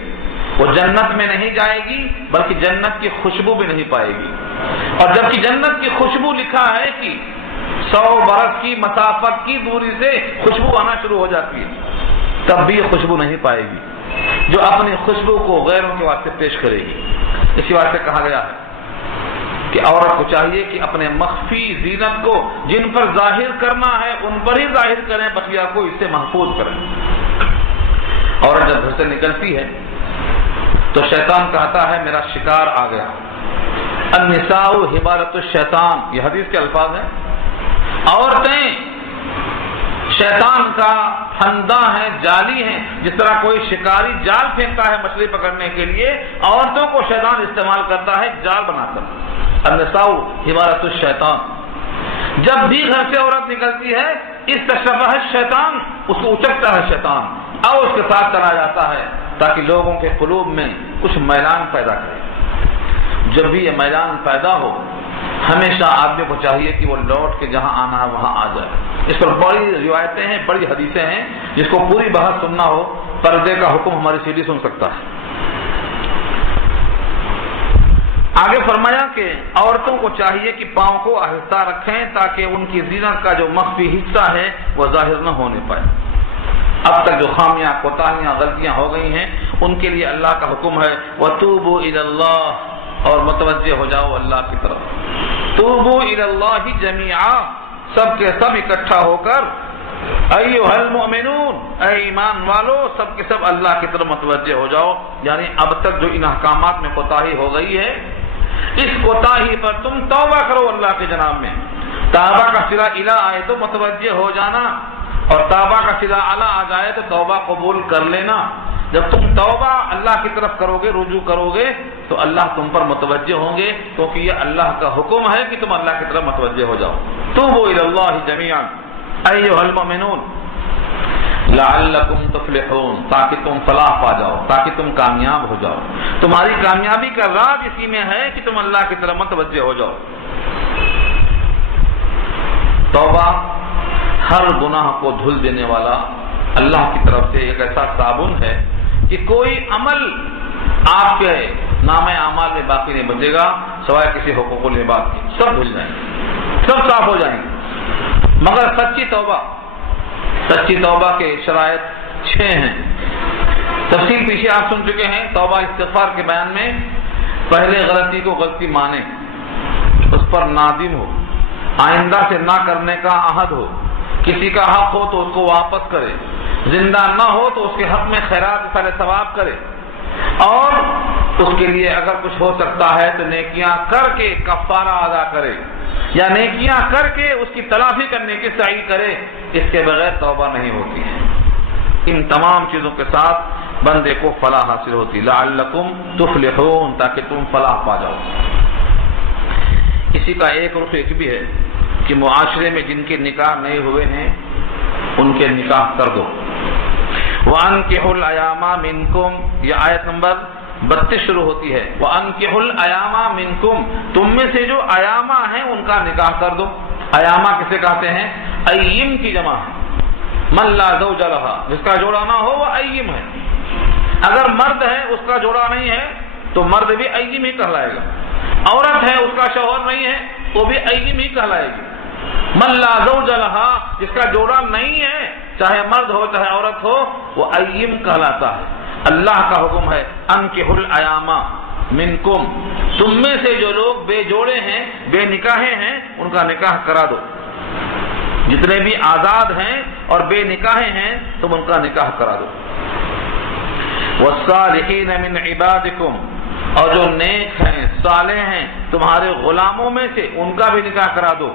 وہ جنت میں نہیں جائے گی بلکہ جنت کی خوشبو بھی نہیں پائے گی. اور جبکہ جنت کی خوشبو لکھا ہے کہ 100 برس کی مسافت کی دوری سے خوشبو آنا شروع ہو جاتی ہے, تب بھی یہ خوشبو نہیں پائے گی جو اپنی خوشبو کو غیروں کے واسطے پیش کرے گی. اسی واسطے کہا گیا ہے کہ عورت کو چاہیے کہ اپنے مخفی زینت کو جن پر ظاہر کرنا ہے ان پر ہی ظاہر کریں, بقیہ کو اس سے محفوظ کریں. عورت جب گھر سے نکلتی ہے تو شیطان کہتا ہے میرا شکار آ گیا. النساء حبالۃ الشیطان, یہ حدیث کے الفاظ ہیں. عورتیں شیطان کا پھندا ہے, جالی ہیں. جس طرح کوئی شکاری جال پھینکتا ہے مچھلی پکڑنے کے لیے, عورتوں کو شیطان استعمال کرتا ہے جال بنا کر. النساء حبالۃ الشیطان. جب بھی گھر سے عورت نکلتی ہے استشرفہ الشیطان, اس کو اچکتا ہے شیطان اور اس کے ساتھ چلا جاتا ہے تاکہ لوگوں کے قلوب میں کچھ میلان پیدا کرے. جب بھی یہ میلان پیدا ہو ہمیشہ آدمی کو چاہیے کہ وہ لوٹ کے جہاں آنا ہے وہاں آ جائے. اس پر بڑی روایتیں ہیں, بڑی حدیثیں ہیں. جس کو پوری بحث سننا ہو پردے کا حکم ہماری CD سن سکتا ہے. آگے فرمایا کہ عورتوں کو چاہیے کہ پاؤں کو آہستہ رکھیں تاکہ ان کی زینت کا جو مخفی حصہ ہے وہ ظاہر نہ ہونے پائے. اب تک جو خامیاں, کوتاہیاں, غلطیاں ہو گئی ہیں ان کے لیے اللہ کا حکم ہے وَتُوبُوا إِلَى اللَّهِ, اور متوجہ ہو جاؤ اللہ کی طرف. توبوا الی اللہ جميعا, سب کے سب اکٹھا ہو کر ایھا المؤمنون, اے ایمان والو سب کے سب اللہ کی طرف متوجہ ہو جاؤ. یعنی اب تک جو ان احکامات میں کوتاہی ہو گئی ہے اس کوتاہی پر تم توبہ کرو اللہ کے جناب میں. توبہ کا صلہ الی آئے تو متوجہ ہو جانا, اور توبہ کا صلہ الی آ جائے تو توبہ قبول کر لینا. جب تم توبہ اللہ کی طرف کرو گے, رجوع کرو گے, تو اللہ تم پر متوجہ ہوں گے, کیونکہ یہ اللہ کا حکم ہے کہ تم اللہ کی طرف متوجہ ہو جاؤ. توبوا الی اللہ جميعا ایھا المؤمنون لعلکم تفلحون, تاکہ تم فلاح پا جاؤ, تاکہ تم کامیاب ہو جاؤ. تمہاری کامیابی کا راز اسی میں ہے کہ تم اللہ کی طرف متوجہ ہو جاؤ. توبہ ہر گناہ کو دھل دینے والا اللہ کی طرف سے ایک ایسا صابن ہے کہ کوئی عمل آپ کے نام اعمال میں باقی نہیں بچے گا سوائے کسی حقوق العباد کی. سب دھل جائیں گے, سب صاف ہو جائیں گے. مگر سچی توبہ کے شرائط 6 ہیں. تفصیل پیچھے آپ سن چکے ہیں. توبہ استغفار کے بیان میں پہلے غلطی کو غلطی مانے, اس پر نادم ہو, آئندہ سے نہ کرنے کا عہد ہو, کسی کا حق ہو تو اس کو واپس کرے, زندہ نہ ہو تو اس کے حق میں خیرات پہلے ثواب کرے, اور اس کے لیے اگر کچھ ہو سکتا ہے تو نیکیاں کر کے کفارہ ادا کرے, یا نیکیاں کر کے اس کی تلافی کرنے کی سعی کرے. اس کے بغیر توبہ نہیں ہوتی ہے. ان تمام چیزوں کے ساتھ بندے کو فلاح حاصل ہوتی. لعلکم تفلحون, تاکہ تم فلاح پا جاؤ. اسی کا ایک رخ ایک بھی ہے کہ معاشرے میں جن کے نکاح نہیں ہوئے ہیں ان کے نکاح کر دو. وَأَنكِحُوا الْأَيَامَ مِنكُمْ, یہ آیت نمبر 32 شروع ہوتی ہے. وَأَنكِحُوا الْأَيَامَ مِنكُمْ, تم میں سے جو ایامہ ہیں ان کا نکاح کر دو. ایامہ کسے کہتے ہیں؟ ایم کی جمع ہے. من لا زوج لہا, جس کا جوڑا نہ ہو وہ ایم ہے. اگر مرد ہے اس کا جوڑا نہیں ہے تو مرد بھی ایم ہی کہلائے گا. عورت ہے اس کا شوہر نہیں ہے وہ بھی ایم ہی کہلائے گی. من لا زوج لہا, جس کا جوڑا نہیں ہے چاہے مرد ہو چاہے عورت ہو وہ ایم کہلاتا ہے. اللہ کا حکم ہے انکحوا الایام منکم, تم میں سے جو لوگ بے جوڑے ہیں, بے نکاحے ہیں, ان کا نکاح کرا دو. جتنے بھی آزاد ہیں اور بے نکاحے ہیں تم ان کا نکاح کرا دو. والصالحین من عبادکم, اور جو نیک ہیں صالح ہیں تمہارے غلاموں میں سے ان کا بھی نکاح کرا دو.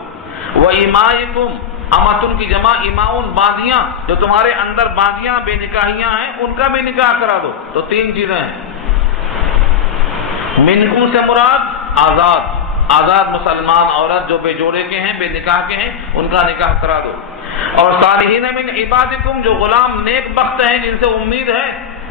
وَإِمَائِكُمْ, امتن کی جمع اماؤن, باندیاں, جو تمہارے اندر باندیاں بے نکاحیاں ہیں ان کا بھی نکاح کرا دو. تو 3 چیزیں ہیں. منکم سے مراد آزاد مسلمان عورت جو بے جوڑے کے ہیں, بے نکاح کے ہیں, ان کا نکاح کرا دو. اور صالحین من عبادکم, جو غلام نیک بخت ہیں جن سے امید ہے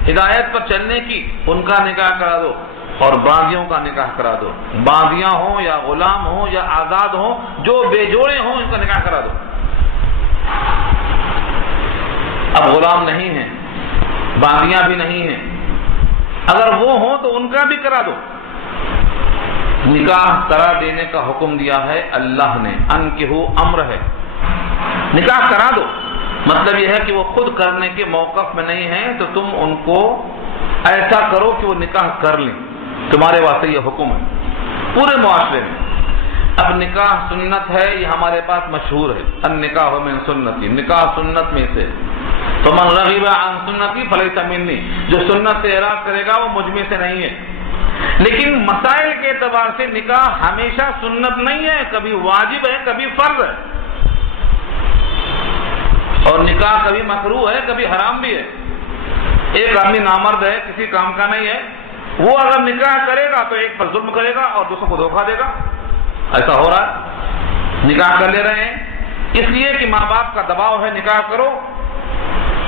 ہدایت پر چلنے کی, ان کا نکاح کرا دو. اور باندیوں کا نکاح کرا دو. باندیاں ہوں یا غلام ہوں یا آزاد ہوں, جو بے جوڑے ہوں ان کا نکاح کرا دو. اب غلام نہیں ہیں, باندیاں بھی نہیں ہیں, اگر وہ ہوں تو ان کا بھی کرا دو۔ نکاح کرا دینے کا حکم دیا ہے اللہ نے، انکحوا امر ہے، نکاح کرا دو۔ مطلب یہ ہے کہ وہ خود کرنے کے موقف میں نہیں ہیں تو تم ان کو ایسا کرو کہ وہ نکاح کر لیں، تمہارے واسطے یہ حکم ہے پورے معاشرے میں۔ اب نکاح سنت ہے، یہ ہمارے پاس مشہور ہے، النکاح من سنتی، نکاح سنت میں سے، فمن رغب عن سنتی فلیس منی، جو سنت سے اعراض کرے گا وہ مجھ میں سے نہیں ہے۔ لیکن مسائل کے اعتبار سے نکاح ہمیشہ سنت نہیں ہے، کبھی واجب ہے، کبھی فرض ہے، اور نکاح کبھی مکروہ ہے، کبھی حرام بھی ہے۔ ایک آدمی نامرد ہے، کسی کام کا نہیں ہے، وہ اگر نکاح کرے گا تو ایک پر ظلم کرے گا اور دوسروں کو دھوکہ دے گا، ایسا ہو رہا ہے، نکاح کر لے رہے ہیں اس لیے کہ ماں باپ کا دباؤ ہے نکاح کرو۔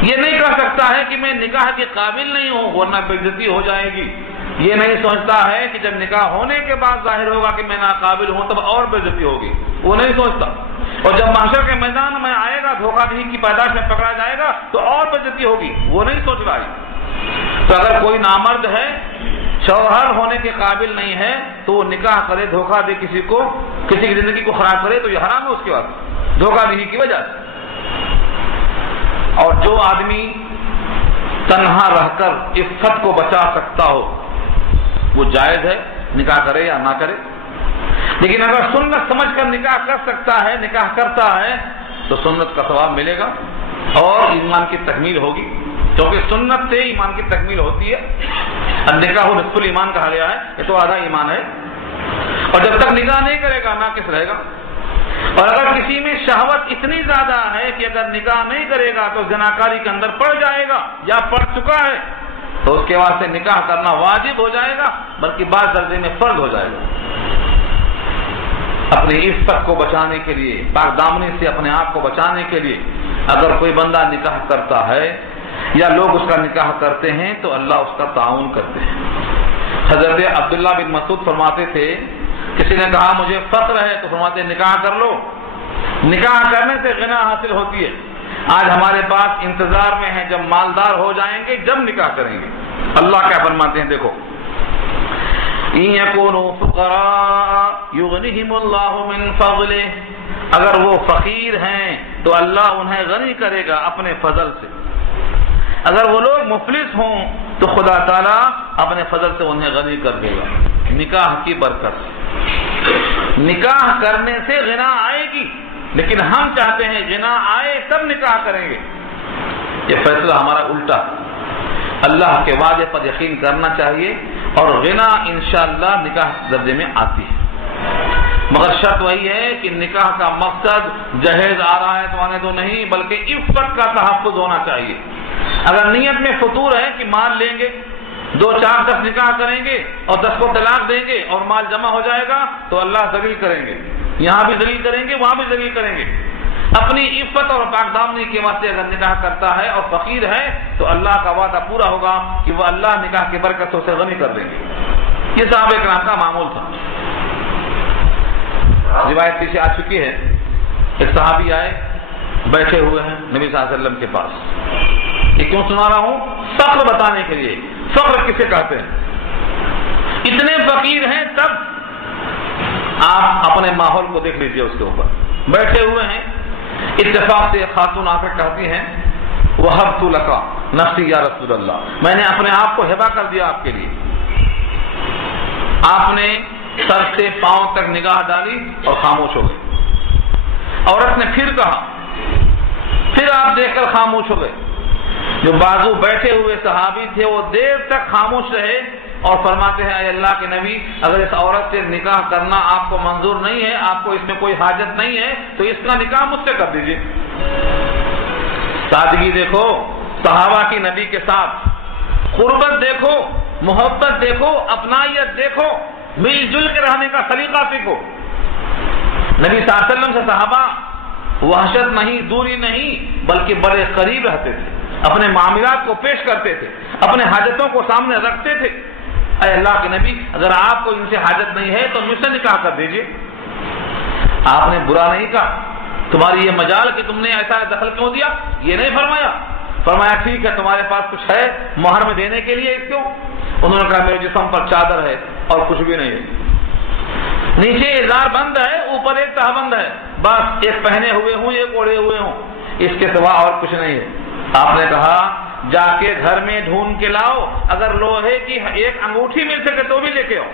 یہ نہیں کہہ سکتا ہے کہ میں نکاح کے قابل نہیں ہوں ورنہ بے عزتی ہو جائے گی، یہ نہیں سوچتا ہے کہ جب نکاح ہونے کے بعد ظاہر ہوگا کہ میں ناقابل ہوں تب اور بے عزتی ہوگی، وہ نہیں سوچتا، اور جب محشر کے میدان میں آئے گا دھوکہ دہی کی پیداش میں پکڑا جائے گا تو اور بے عزتی ہوگی، وہ نہیں سوچ رہا ہے۔ تو اگر کوئی نامرد ہے، شوہر ہونے کے قابل نہیں ہے تو وہ نکاح کرے، دھوکہ دے کسی کو، کسی کی زندگی کو خراب کرے تو یہ حرام ہے اس کے بعد، دھوکہ دہی کی وجہ سے۔ اور جو آدمی تنہا رہ کر عفت کو بچا سکتا ہو وہ جائز ہے، نکاح کرے یا نہ کرے۔ لیکن اگر سنت سمجھ کر نکاح کر سکتا ہے، نکاح کرتا ہے تو سنت کا ثواب ملے گا اور ایمان کی تکمیل ہوگی، کیونکہ سنت سے ایمان کی تکمیل ہوتی ہے۔ النکاح نصف الایمان کہا گیا ہے، یہ تو آدھا ایمان ہے، اور جب تک نکاح نہیں کرے گا ناقص رہے گا۔ اور اگر کسی میں شہوت اتنی زیادہ ہے کہ اگر نکاح نہیں کرے گا تو زناکاری کے اندر پڑ جائے گا یا پڑ چکا ہے تو اس کے واسطے نکاح کرنا واجب ہو جائے گا، بلکہ بعض درجے میں فرض ہو جائے گا۔ اپنی عفت کو بچانے کے لیے، پاک دامنی سے اپنے آپ کو بچانے کے لیے اگر کوئی بندہ نکاح کرتا ہے یا لوگ اس کا نکاح کرتے ہیں تو اللہ اس کا تعاون کرتے ہیں۔ حضرت عبداللہ بن مسعود فرماتے تھے، کسی نے کہا مجھے فقر ہے تو فرماتے ہیں نکاح کر لو، نکاح کرنے سے غنا حاصل ہوتی ہے۔ آج ہمارے پاس انتظار میں ہیں جب مالدار ہو جائیں گے جب نکاح کریں گے۔ اللہ کیا فرماتے ہیں دیکھو، إِن يَكُونُوا فُقَرَاءَ يُغْنِهِمُ اللَّهُ مِنْ فَضْلِهِ، اگر وہ فقیر ہیں تو اللہ انہیں غنی کرے گا اپنے فضل سے۔ اگر وہ لوگ مفلس ہوں تو خدا تعالیٰ اپنے فضل سے انہیں غنی کر دے گا، نکاح کی برکت سے۔ نکاح کرنے سے غنا آئے گی، لیکن ہم چاہتے ہیں غنا آئے تب نکاح کریں گے، یہ فیصلہ ہمارا الٹا۔ اللہ کے وعدے پر یقین کرنا چاہیے، اور غنا انشاءاللہ نکاح درجے میں آتی ہے، مگر شرط وہی ہے کہ نکاح کا مقصد جہیز آ رہا ہے تو آنے دو نہیں، بلکہ عفت کا تحفظ ہونا چاہیے۔ اگر نیت میں فطور ہے کہ مال لیں گے، 2 4 10 نکاح کریں گے اور 10 کو طلاق دیں گے اور مال جمع ہو جائے گا تو اللہ ذلیل کریں گے، یہاں بھی ذلیل کریں گے وہاں بھی ذلیل کریں گے۔ اپنی عفت اور پاک دامنی کے واسطے اگر نکاح کرتا ہے اور فقیر ہے تو اللہ کا وعدہ پورا ہوگا کہ وہ اللہ نکاح کی برکت سے اسے غنی کر دیں گے۔ یہ صحابہ کرام کا معمول تھا۔ روایت پیچھے آ چکی ہے، ایک صحابی آئے، بیٹھے ہوئے ہیں نبی صلی اللہ علیہ وسلم کے پاس۔ یہ کیوں سنا رہا ہوں؟ فقر بتانے کے لیے، فقر کسے کہتے ہیں۔ اتنے فقیر ہیں تب آپ اپنے ماحول کو دیکھ لیجئے، اس کے اوپر بیٹھے ہوئے ہیں، اتفاق سے خاتون آ کر کہتی ہیں وَهَبْتُ لَكَ نَفْسِي یا رسول اللہ، میں نے اپنے آپ کو ہبہ کر دیا آپ کے لیے۔ آپ نے سر سے پاؤں تک نگاہ ڈالی اور خاموش ہو گئے۔ عورت نے پھر کہا، پھر آپ دیکھ کر خاموش ہو گئے۔ جو بازو بیٹھے ہوئے صحابی تھے وہ دیر تک خاموش رہے اور فرماتے ہیں اے اللہ کے نبی، اگر اس عورت سے نکاح کرنا آپ کو منظور نہیں ہے، آپ کو اس میں کوئی حاجت نہیں ہے تو اس کا نکاح مجھ سے کر دیجئے۔ سادگی دیکھو صحابہ کی نبی کے ساتھ، قربت دیکھو، محبت دیکھو، اپنائیت دیکھو، مل جل کے رہنے کا سلیقہ سیکھو۔ نبی صلی اللہ علیہ وسلم سے صحابہ وحشت نہیں، دوری نہیں، بلکہ بڑے قریب رہتے تھے، اپنے معاملات کو پیش کرتے تھے، اپنے حاجتوں کو سامنے رکھتے تھے۔ اے اللہ کے نبی، اگر آپ کو ان سے حاجت نہیں ہے تو مجھ سے نکاح کر دیجئے۔ آپ نے برا نہیں کہا، تمہاری یہ مجال کہ تم نے ایسا دخل کیوں دیا، یہ نہیں فرمایا۔ فرمایا ٹھیک ہے تمہارے پاس کچھ ہے مہر میں دینے کے لیے اس کو، انہوں نے کہا میرے جسم پر چادر ہے اور کچھ بھی نہیں ہے، نیچے ازار بند ہے، اوپر ایک تہبند ہے، بس ایک پہنے ہوئے ہوں ایک اوڑھے ہوئے ہوں، اس کے سوا اور کچھ نہیں ہے۔ آپ نے کہا جا کے گھر میں ڈھونڈ کے لاؤ، اگر لوہے کی ایک انگوٹھی مل سکے تو بھی لے کے آؤ،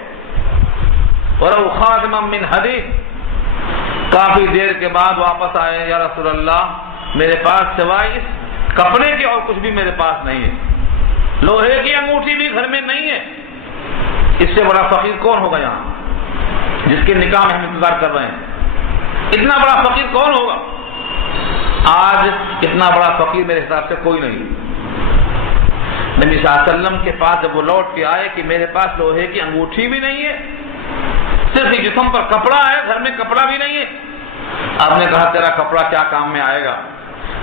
وَلَوْ خَاتَمًا مِّنْ حَدِيدٍ۔ کافی دیر کے بعد واپس آئے، یا رسول اللہ میرے پاس سوائے اس کپڑے کے اور کچھ بھی میرے پاس نہیں ہے، لوہے کی انگوٹھی بھی گھر میں نہیں ہے۔ اس سے بڑا فقیر کون ہوگا یہاں جس کے نکاح میں ہم انتظار کر رہے ہیں؟ اتنا بڑا فقیر کون ہوگا؟ آج اتنا بڑا فقیر میرے حساب سے کوئی نہیں۔ نبی صلی اللہ علیہ وسلم کے پاس جب وہ لوٹ کے آئے کہ میرے پاس لوہے کی انگوٹھی بھی نہیں ہے، صرف جسم پر کپڑا ہے، گھر میں کپڑا بھی نہیں ہے، آپ نے کہا تیرا کپڑا کیا کام میں آئے گا؟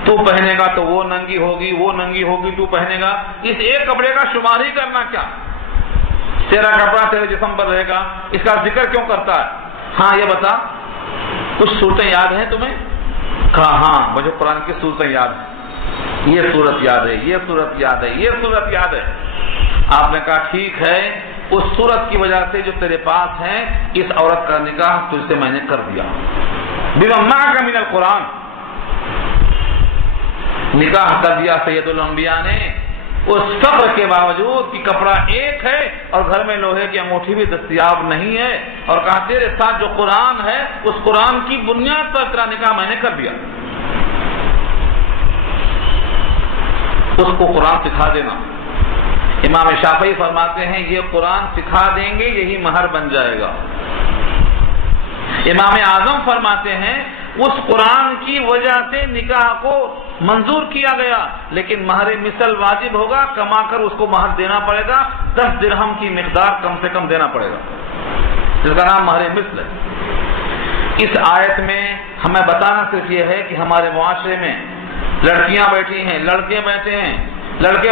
تو پہنے گا تو وہ ننگی ہوگی، وہ ننگی ہوگی، تو پہنے گا، اس ایک کپڑے کا شمار ہی کرنا کیا؟ تیرا کپڑا تیرے جسم پر رہے گا، اس کا ذکر کیوں کرتا ہے؟ ہاں یہ بتا کچھ صورتیں یاد ہیں تمہیں؟ کہا ہاں مجھے قرآن کی صورتیں یاد ہیں، یہ صورت یاد ہے، یہ صورت یاد ہے، یہ صورت یاد ہے۔ آپ نے کہا ٹھیک ہے، اس صورت کی وجہ سے جو تیرے پاس ہے اس عورت کا نکاح تجھ سے میں نے کر دیا، بِمَن مَعَكَ مِنَ الْقُرْآنِ، نکاح کر دیا سید الانبیاء نے اس فقر کے باوجود کہ کپڑا ایک ہے اور گھر میں لوہے کی انگوٹھی بھی دستیاب نہیں ہے، اور کہا تیرے ساتھ جو قرآن ہے اس قرآن کی بنیاد پر تیرا نکاح میں نے کر دیا، اس کو قرآن سکھا دینا۔ امام شافعی فرماتے ہیں یہ قرآن سکھا دیں گے یہی مہر بن جائے گا۔ امام اعظم فرماتے ہیں اس قرآن کی وجہ سے نکاح کو منظور کیا گیا، لیکن مہر مثل واجب ہوگا، کما کر اس کو مہر دینا پڑے گا، 10 درہم کی مقدار کم سے کم دینا پڑے گا، جس کا نام مہر مثل ہے۔ اس آیت میں ہمیں بتانا صرف یہ ہے کہ ہمارے معاشرے میں لڑکیاں بیٹھی ہیں، لڑکے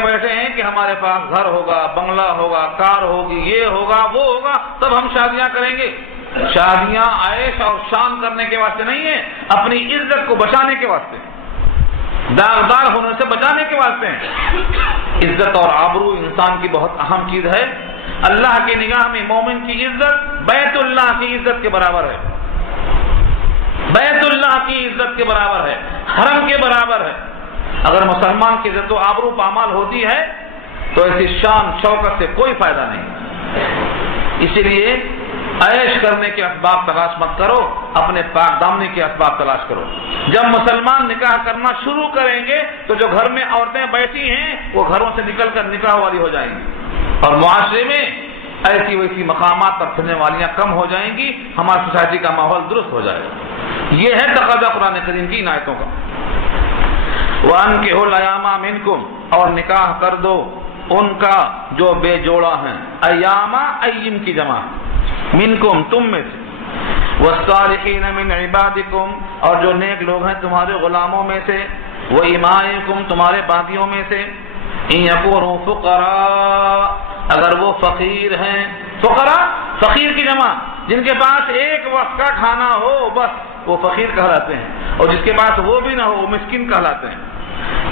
بیٹھے ہیں کہ ہمارے پاس گھر ہوگا، بنگلہ ہوگا، کار ہوگی، یہ ہوگا وہ ہوگا، تب ہم شادیاں کریں گے۔ شادیاں عیش اور شان کرنے کے واسطے نہیں ہیں، اپنی عزت کو بچانے کے واسطے، داغدار ہونے سے بچانے کے واسطے ہیں۔ عزت اور آبرو انسان کی بہت اہم چیز ہے۔ اللہ کی نگاہ میں مومن کی عزت بیت اللہ کی عزت کے برابر ہے، بیت اللہ کی عزت کے برابر ہے، حرم کے برابر ہے۔ اگر مسلمان کی عزت و آبرو پامال ہوتی ہے تو ایسی شان شوکت سے کوئی فائدہ نہیں۔ اسی لیے عیش کرنے کے اسباب تلاش مت کرو، اپنے پاک دامنی کے اسباب تلاش کرو۔ جب مسلمان نکاح کرنا شروع کریں گے تو جو گھر میں عورتیں بیٹھی ہیں وہ گھروں سے نکل کر نکاح والی ہو جائیں گی، اور معاشرے میں ایسی ویسی مقامات پر پھرنے والیاں کم ہو جائیں گی، ہماری سوسائٹی کا ماحول درست ہو جائے گا۔ یہ ہے تقاضا قرآن کریم کی ان آیتوں کا۔ وَأَنكِحُوا الْأَيَامَ مِنكُمْ، اور نکاح کر دو ان کا جو بے جوڑا ہیں، ایامہ ایم کی جمع، منکم تم میں سے، والصالحین من عبادکم، اور جو نیک لوگ ہیں تمہارے غلاموں میں سے، وإمائکم، تمہارے باندیوں میں سے، ان یکونوا فقراء، اگر وہ فقیر ہیں، فقراء فقیر کی جمع، جن کے پاس ایک وقت کا کھانا ہو بس وہ فقیر کہلاتے ہیں، اور جس کے پاس وہ بھی نہ ہو وہ مسکین کہلاتے ہیں۔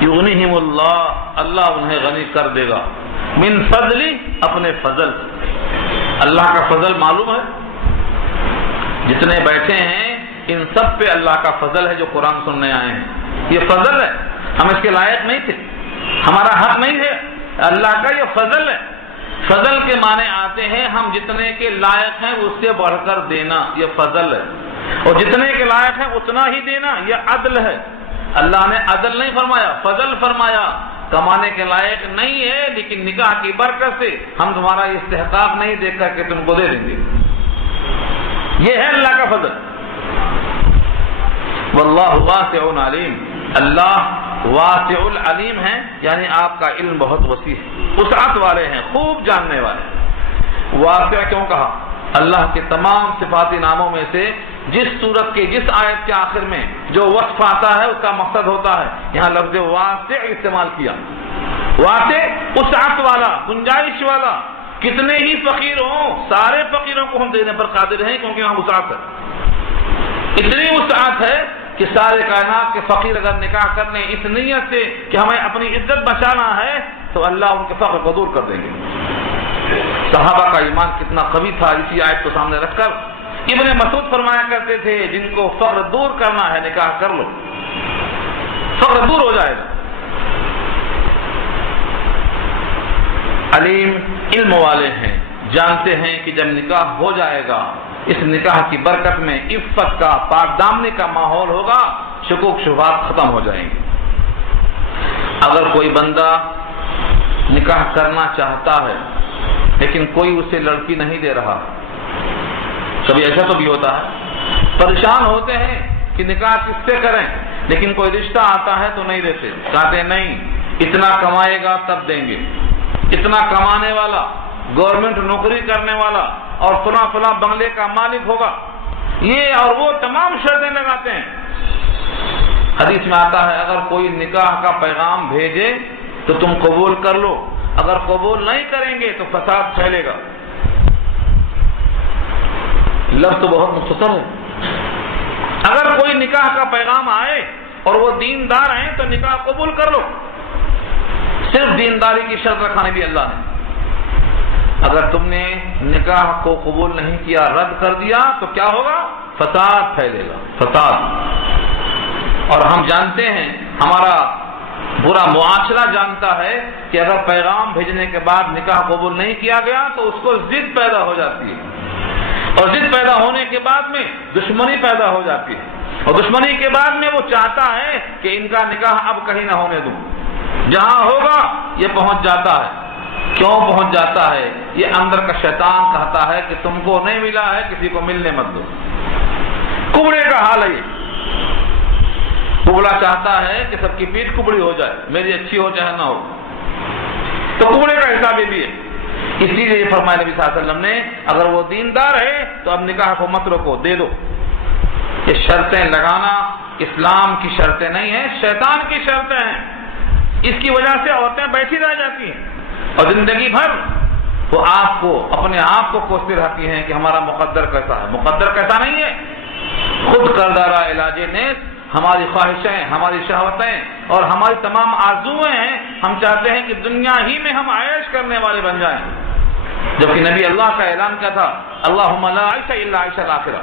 یغنیہم اللہ، اللہ انہیں غنی کر دے گا، من فضلی، اپنے فضل سے۔ اللہ کا فضل معلوم ہے، جتنے بیٹھے ہیں ان سب پہ اللہ کا فضل ہے جو قرآن سننے آئے ہیں، یہ فضل ہے، ہم اس کے لائق نہیں تھے، ہمارا حق نہیں ہے، اللہ کا یہ فضل ہے۔ فضل کے معنی آتے ہیں ہم جتنے کے لائق ہیں اس سے بڑھ کر دینا، یہ فضل ہے، اور جتنے کے لائق ہیں اتنا ہی دینا، یہ عدل ہے۔ اللہ نے عدل نہیں فرمایا، فضل فرمایا۔ کمانے کے لائق نہیں ہے لیکن نکاح کی برکت سے ہم تمہارا استحقاق نہیں دیکھ کر کے تم کو دے دیں گے، یہ ہے اللہ کا فضل۔ واللہ واسع علیم، اللہ واسع العلیم ہے، یعنی آپ کا علم بہت وسیع ہے، وسعت والے ہیں، خوب جاننے والے۔ واسع کیوں کہا؟ اللہ کے تمام صفاتی ناموں میں سے جس صورت کے جس آیت کے آخر میں جو وصف آتا ہے اس کا مقصد ہوتا ہے، یہاں لفظ واسع استعمال کیا۔ واسع وسعت والا، گنجائش والا، کتنے ہی فقیر ہوں سارے فقیروں کو ہم دینے پر قادر ہیں، کیونکہ یہاں وسعت ہے، اتنی وسعت ہے کہ سارے کائنات کے فقیر اگر نکاح کرنے اس نیت سے کہ ہمیں اپنی عزت بچانا ہے تو اللہ ان کے فقر کو دور کر دیں گے۔ صحابہ کا ایمان کتنا قوی تھا، اسی آیت کو سامنے رکھ کر ابن مسعود فرمایا کرتے تھے جن کو فقر دور کرنا ہے نکاح کر لو، فقر دور ہو جائے گا۔ علیم علم والے ہیں، جانتے ہیں کہ جب نکاح ہو جائے گا اس نکاح کی برکت میں عفت کا، پاک دامنی کا ماحول ہوگا، شکوک شبہات ختم ہو جائیں گے۔ اگر کوئی بندہ نکاح کرنا چاہتا ہے لیکن کوئی اسے لڑکی نہیں دے رہا، کبھی ایسا تو بھی ہوتا ہے، پریشان ہوتے ہیں کہ نکاح کس سے کریں، لیکن کوئی رشتہ آتا ہے تو نہیں دیتے، کہتے ہیں نہیں اتنا کمائے گا تب دیں گے، اتنا کمانے والا، گورنمنٹ نوکری کرنے والا اور فلاں فلاں بنگلے کا مالک ہوگا، یہ اور وہ تمام شرطیں لگاتے ہیں۔ حدیث میں آتا ہے اگر کوئی نکاح کا پیغام بھیجے تو تم قبول کر لو، اگر قبول نہیں کریں گے تو فساد پھیلے گا۔ لفظ تو بہت مختصر ہے، اگر کوئی نکاح کا پیغام آئے اور وہ دیندار ہیں تو نکاح قبول کر لو، صرف دینداری کی شرط رکھا نبی اللہ نے۔ اگر تم نے نکاح کو قبول نہیں کیا، رد کر دیا تو کیا ہوگا؟ فساد پھیلے گا، فساد۔ اور ہم جانتے ہیں، ہمارا برا معاشرہ جانتا ہے کہ اگر پیغام بھیجنے کے بعد نکاح قبول نہیں کیا گیا تو اس کو ضد پیدا ہو جاتی ہے، اور ضد پیدا ہونے کے بعد میں دشمنی پیدا ہو جاتی ہے، اور دشمنی کے بعد میں وہ چاہتا ہے کہ ان کا نکاح اب کہیں نہ ہونے دوں، جہاں ہوگا یہ پہنچ جاتا ہے۔ کیوں پہنچ جاتا ہے؟ یہ اندر کا شیطان کہتا ہے کہ تم کو نہیں ملا ہے کسی کو ملنے مت دو۔ کبڑے کا حال ہے، کبڑا چاہتا ہے کہ سب کی پیٹ کبڑی ہو جائے، میری اچھی ہو چاہے نہ ہو، تو کبڑے کا حساب یہ بھی ہے۔ اس لیے یہ فرمایا نبی صلی اللہ علیہ وسلم نے اگر وہ دیندار ہے تو اب نکاح کو مت روکو، دے دو۔ یہ شرطیں لگانا اسلام کی شرطیں نہیں ہیں، شیطان کی شرطیں ہیں۔ اس کی وجہ سے عورتیں بیٹھی رہ جاتی ہیں اور زندگی بھر وہ اپنے آپ کو کوستے رہتی ہیں کہ ہمارا مقدر کیسا ہے۔ مقدر کیسا نہیں ہے، خود کردارہ علاج نیس ہماری خواہشیں، ہماری شہوتیں اور ہماری تمام آرزوئیں ہیں۔ ہم چاہتے ہیں کہ دنیا ہی میں ہم عیش کرنے والے بن جائیں، جبکہ نبی اللہ کا اعلان کیا تھا، اللہم لا عیش الا عیش الآخرہ،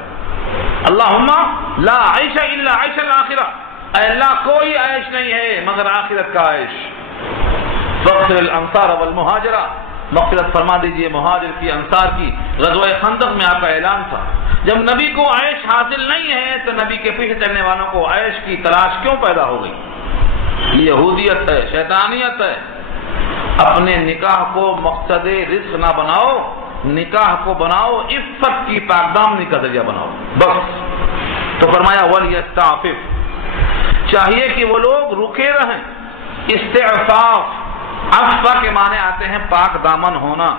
اللہم لا عیش الا عیش الآخرہ، اے اللہ کوئی عیش نہیں ہے مگر آخرت کا عیش۔ فاغفر الانصار والمہاجرہ، مغفرت فرما دیجئے مہاجر کی، انصار کی۔ غزوہ خندق میں آپ کا اعلان تھا، جب نبی کو عیش حاصل نہیں ہے تو نبی کے پیچھے چلنے والوں کو عیش کی تلاش کیوں پیدا ہو گئی؟ یہ یہودیت ہے، شیطانیت ہے۔ اپنے نکاح کو مقصد رزق نہ بناؤ، نکاح کو بناؤ عفت کی پاکدامنی کا ذریعہ بناؤ، بس۔ تو فرمایا وَلْيَسْتَعْفِفْ، چاہیے کہ وہ لوگ رکے رہیں۔ استعفاف، عفا کے معنی آتے ہیں پاک دامن ہونا،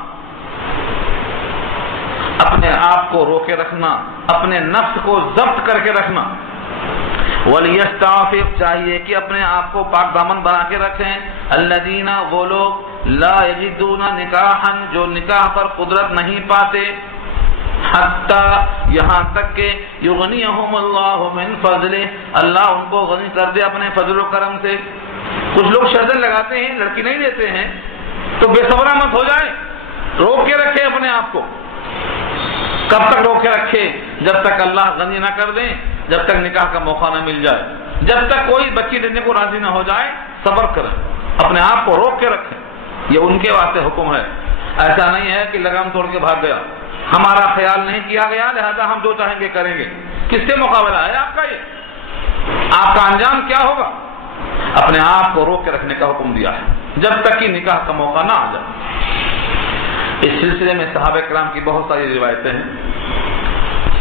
اپنے آپ کو روکے رکھنا، اپنے نفس کو ضبط کر کے رکھنا۔ وَلْيَسْتَعْفِفْ، چاہیے کہ اپنے آپ کو پاک دامن بنا کے رکھیں۔ الَّذِينَ، وہ لوگ لا يجدون نکاحا، جو نکاح پر قدرت نہیں پاتے، حتی، یہاں تک کہ یغنیہم اللہ من فضلہ، اللہ ان کو غنی کر دے اپنے فضل و کرم سے۔ کچھ لوگ شرطیں لگاتے ہیں، لڑکی نہیں دیتے ہیں تو بے صبرا مت ہو جائے، روک کے رکھے اپنے آپ کو۔ کب تک روک کے رکھے؟ جب تک اللہ غنی نہ کر دیں، جب تک نکاح کا موقع نہ مل جائے، جب تک کوئی بچی دینے کو راضی نہ ہو جائے، صبر کریں، اپنے آپ کو روک کے رکھیں۔ یہ ان کے واسطے حکم ہے، ایسا نہیں ہے کہ لگام توڑ کے بھاگ گیا، ہمارا خیال نہیں کیا گیا لہذا ہم جو چاہیں گے کریں گے۔ کس سے مقابلہ ہے آپ کا؟ یہ آپ کا انجام کیا ہوگا؟ اپنے آپ کو روک کے رکھنے کا حکم دیا ہے جب تک کہ نکاح کا موقع نہ آ جائے۔ اس سلسلے میں صحابہ کرام کی بہت ساری روایتیں ہیں۔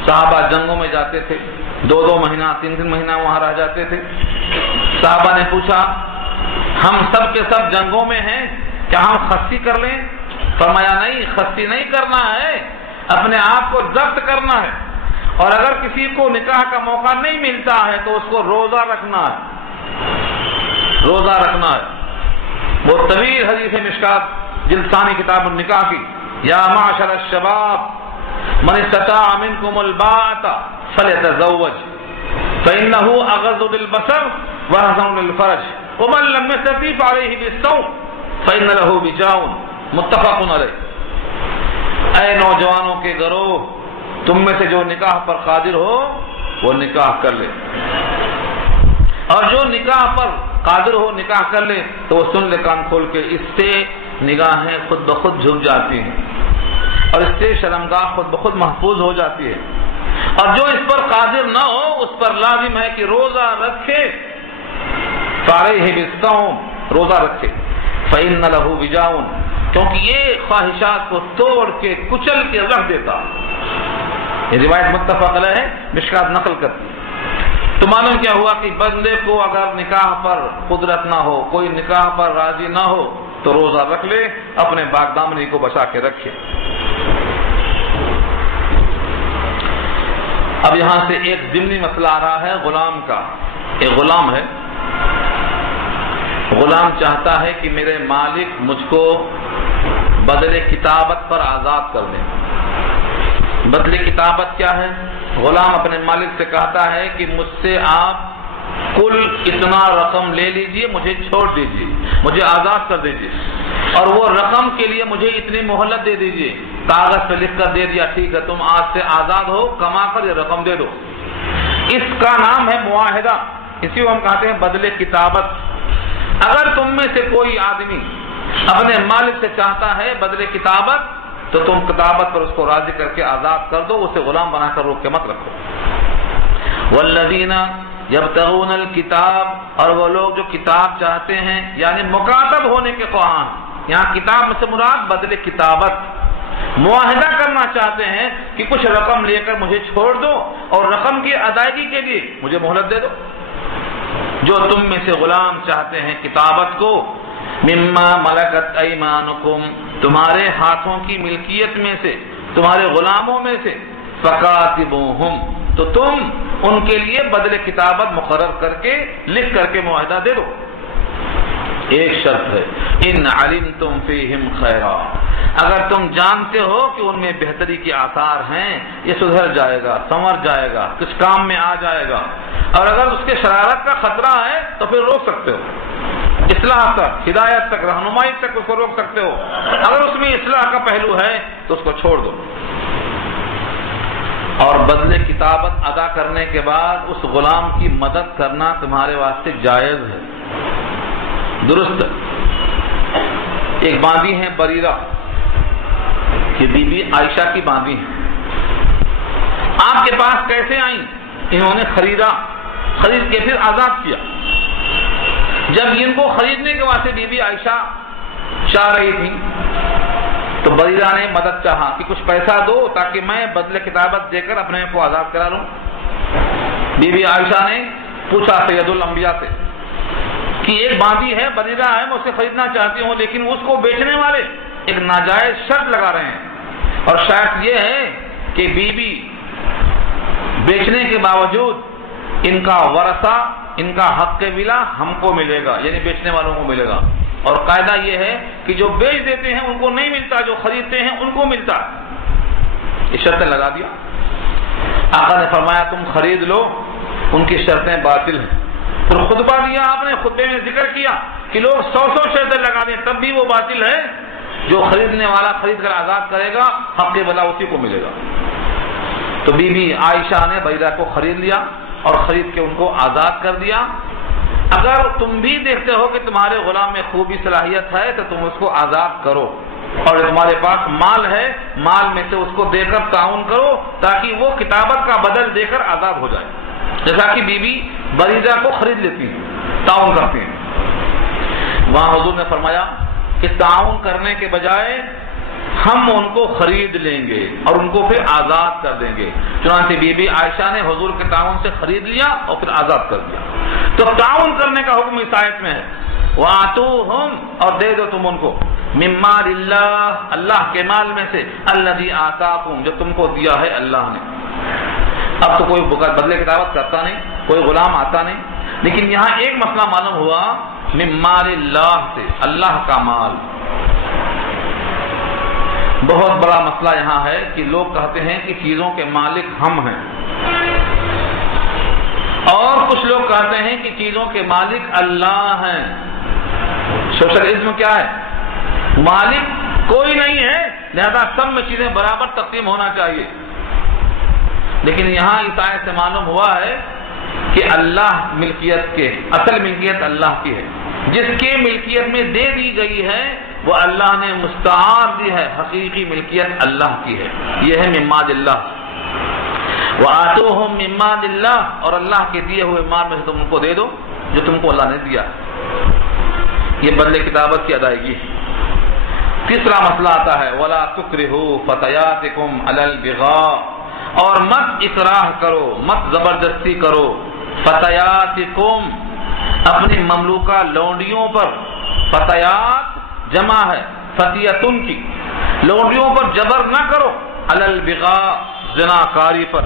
صحابہ جنگوں میں جاتے تھے، 2 مہینہ 3 مہینہ وہاں رہ جاتے تھے۔ صحابہ نے پوچھا ہم سب کے سب جنگوں میں ہیں، کیا ہم خستی کر لیں؟ فرمایا نہیں، خستی نہیں کرنا ہے، اپنے آپ کو ضبط کرنا ہے، اور اگر کسی کو نکاح کا موقع نہیں ملتا ہے تو اس کو روزہ رکھنا ہے، روزہ رکھنا ہے۔ وہ طویل حدیث مشکات جلسانی کتاب النکاح کی، یا معاشر الشباب من استطاع منکم الباءۃ فلیتزوج فإنه اغض للبصر واحسن للفرج ومن لم يستطع فعليه بالصوم فإن له وجاء، متفق علیہ۔ اے نوجوانوں کے گروہ، تم میں سے جو نکاح پر قادر ہو وہ نکاح کر لے، اور جو نکاح پر قادر ہو نکاح کر لے تو وہ سن لے کان کھول کے، اس سے نگاہیں خود بخود جھک جاتی ہیں اور اس سے شرمگاہ خود بخود محفوظ ہو جاتی ہے۔ اور جو اس پر قادر نہ ہو اس پر لازم ہے کہ روزہ رکھے، فعلیہ بالصوم، روزہ رکھے، فإن لہ وجاء، کیونکہ یہ خواہشات کو توڑ کے کچل کے رکھ دیتا۔ یہ روایت متفق علیہ ہے، مشکات نقل کرتی۔ تو معلوم کیا ہوا کہ بندے کو اگر نکاح پر قدرت نہ ہو، کوئی نکاح پر راضی نہ ہو تو روزہ رکھ لے، اپنے باغ دامنی کو بچا کے رکھے۔ اب یہاں سے ایک ضمنی مسئلہ آ رہا ہے غلام کا۔ ایک غلام ہے، غلام چاہتا ہے کہ میرے مالک مجھ کو بدلے کتابت پر آزاد کر دیں۔ بدلے کتابت کیا ہے؟ غلام اپنے مالک سے کہتا ہے کہ مجھ سے آپ کل اتنا رقم لے لیجئے، مجھے چھوڑ دیجئے، مجھے آزاد کر دیجئے، اور وہ رقم کے لیے مجھے اتنی مہلت دے دیجئے، کاغذ پہ لکھ کر دے دیا، ٹھیک ہے تم آج سے آزاد ہو، کما کر یہ رقم دے دو۔ اس کا نام ہے معاہدہ، اسی کو ہم کہتے ہیں بدلے کتابت۔ اگر تم میں سے کوئی آدمی اپنے مالک سے چاہتا ہے بدلے کتابت تو تم کتابت پر اس کو راضی کر کے آزاد کر دو، اسے غلام بنا کر روک کے مت رکھو۔ والذین یبتغون الکتاب، اور وہ لوگ جو کتاب چاہتے ہیں یعنی مکاتب ہونے کے خواہاں، یہاں کتاب سے مراد بدلے کتابت، معاہدہ کرنا چاہتے ہیں کہ کچھ رقم لے کر مجھے چھوڑ دو اور رقم کی ادائیگی کے لیے مجھے مہلت دے دو۔ جو تم میں سے غلام چاہتے ہیں کتابت کو، مما ملکت ایمانکم، تمہارے ہاتھوں کی ملکیت میں سے، تمہارے غلاموں میں سے، فکاتبوہم، تو تم ان کے لیے بدل کتابت مقرر کر کے لکھ کر کے معاہدہ دے دو۔ ایک شرط ہے، ان علمتم فیہم خیرا، اگر تم جانتے ہو کہ ان میں بہتری کے آثار ہیں، یہ سدھر جائے گا، سنور جائے گا، کچھ کام میں آ جائے گا، اور اگر اس کے شرارت کا خطرہ ہے تو پھر روک سکتے ہو، اصلاح تک، ہدایت تک، رہنمائی تک اس کو روک سکتے ہو۔ اگر اس میں اصلاح کا پہلو ہے تو اس کو چھوڑ دو۔ اور بدلے کتابت ادا کرنے کے بعد اس غلام کی مدد کرنا تمہارے واسطے جائز ہے، درست۔ ایک باندھی ہیں بریرہ، یہ بی بی عائشہ کی باندھی ہیں، آپ کے پاس کیسے آئیں؟ انہوں نے خرید کے پھر آزاد کیا۔ جب ان کو خریدنے کے واسطے بی بی عائشہ چاہ رہی تھی تو بریرہ نے مدد چاہا کہ کچھ پیسہ دو تاکہ میں بدلے کتابت دے کر اپنے کو آزاد کرا لوں۔ بی بی عائشہ نے پوچھا سید الانبیاء سے کہ ایک باندھی ہے، بریرہ ہے، میں اسے خریدنا چاہتی ہوں، لیکن اس کو بیچنے والے ایک ناجائز شرط لگا رہے ہیں، اور شرط یہ ہے کہ بی بی بیچنے کے باوجود ان کا ورثہ، ان کا حق ولا ہم کو ملے گا، یعنی بیچنے والوں کو ملے گا، اور قاعدہ یہ ہے کہ جو بیچ دیتے ہیں ان کو نہیں ملتا، جو خریدتے ہیں ان کو ملتا۔ یہ شرطیں لگا دیا۔ آقا نے فرمایا تم خرید لو، ان کی شرطیں باطل ہیں۔ پھر خطبہ دیا آپ نے، خطبے میں ذکر کیا کہ لوگ 100 شرطیں لگا دیں تب بھی وہ باطل ہے، جو خریدنے والا خرید کر آزاد کرے گا حق ولا اسی کو ملے گا۔ تو بی بی عائشہ نے بریرہ کو خرید لیا اور خرید کے ان کو آزاد کر دیا۔ اگر تم بھی دیکھتے ہو کہ تمہارے غلام میں خوبی صلاحیت ہے تو تم اس کو آزاد کرو، اور تمہارے پاس مال ہے، مال میں سے اس کو دے کر تعاون کرو تاکہ وہ کتابت کا بدل دے کر آزاد ہو جائے، جیسا کہ بی بی بریرہ کو خرید لیتی ہیں، تعاون کرتی ہیں۔ وہاں حضور نے فرمایا کہ تعاون کرنے کے بجائے ہم ان کو خرید لیں گے اور ان کو پھر آزاد کر دیں گے۔ چنانچہ بی بی عائشہ نے حضور کے تعاون سے خرید لیا اور پھر آزاد کر دیا۔ تو تعاون کرنے کا حکم اس آیت میں ہے، وَآتُوهُمْ، اور دے دو تم ان کو، مِن مَالِ اللَّهِ، اللہ کے مال میں سے، الَّذِي آتَاكُمْ، جو تم کو دیا ہے اللہ نے۔ اب تو کوئی بدلے کتابت کرتا نہیں، کوئی غلام آتا نہیں، لیکن یہاں ایک مسئلہ معلوم ہوا، مِن مَالِ اللَّهِ سے، اللہ کا مال۔ بہت بڑا مسئلہ یہاں ہے کہ لوگ کہتے ہیں کہ چیزوں کے مالک ہم ہیں، اور کچھ لوگ کہتے ہیں کہ چیزوں کے مالک اللہ ہیں۔ سوشلزم کیا ہے؟ مالک کوئی نہیں ہے، لہذا سب میں چیزیں برابر تقسیم ہونا چاہیے۔ لیکن یہاں اس آیت سے معلوم ہوا ہے کہ اللہ ملکیت کے اصل ملکیت اللہ کی ہے، جس کے ملکیت میں دے دی گئی ہے وہ اللہ نے مستعار دی ہے، حقیقی ملکیت اللہ کی ہے، یہ ہے من مال اللہ۔ وآتوہم من مال اللہ، اور اللہ کے دیے ہوئے مال میں سے تم ان کو دے دو جو تم کو اللہ نے دیا۔ یہ بدلے کتابت کی ادائیگی ہے۔ تیسرا مسئلہ آتا ہے ولا تکرہوا فتیاتکم علی البغاء، اور مت اکراہ کرو، مت زبردستی کرو، فتیاتکم اپنی مملوکہ لونڈیوں پر، فتیات جمع ہے فتیتن کی، لونڈیوں پر جبر نہ کرو، علی البغاء زناکاری پر،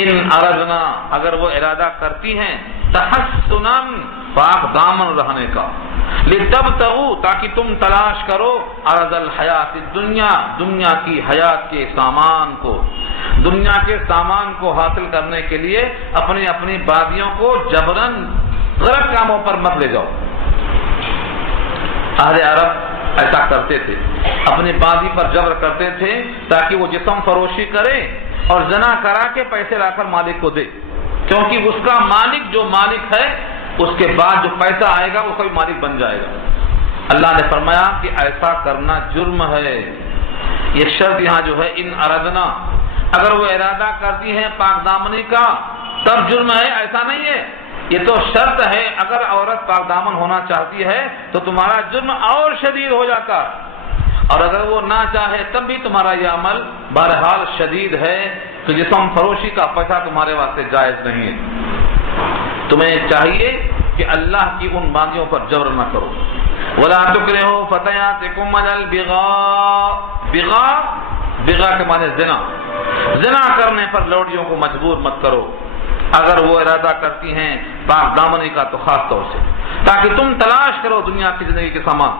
ان اردنا اگر وہ ارادہ کرتی ہیں، تحسنا پاک دامن رہنے کا، لتبتغوا تاکہ تم تلاش کرو، عرض الحیات الدنیا دنیا کی حیات کے سامان کو، دنیا کے سامان کو حاصل کرنے کے لیے اپنی اپنی بادیوں کو جبرن غلط کاموں پر مت لے جاؤ۔ اہل عرب ایسا کرتے تھے، اپنی بادی پر جبر کرتے تھے تاکہ وہ جسم فروشی کرے اور زنا کرا کے پیسے لا کر مالک کو دے، کیونکہ اس کا مالک جو مالک ہے اس کے بعد جو پیسہ آئے گا وہ کوئی مالک بن جائے گا۔ اللہ نے فرمایا کہ ایسا کرنا جرم ہے۔ یہ شرط یہاں جو ہے ان اردنا، اگر وہ ارادہ کرتی ہیں پاک دامنی کا تب جرم ہے، ایسا نہیں ہے۔ یہ تو شرط ہے، اگر عورت پاک دامن ہونا چاہتی ہے تو تمہارا جرم اور شدید ہو جاتا، اور اگر وہ نہ چاہے تب بھی تمہارا یہ عمل بہرحال شدید ہے کہ جسم فروشی کا پیسہ تمہارے واسطے جائز نہیں ہے۔ تمہیں چاہیے کہ اللہ کی ان باندیوں پر جبر نہ کرو۔ ولا تکرہوا فتیاتکم علی البغاء، بغاء کے معنی زنا کرنے پر لوڈیوں کو مجبور مت کرو، اگر وہ ارادہ کرتی ہیں پاک دامنی کا تو خاص طور سے، تاکہ تم تلاش کرو دنیا کی زندگی کے سامان۔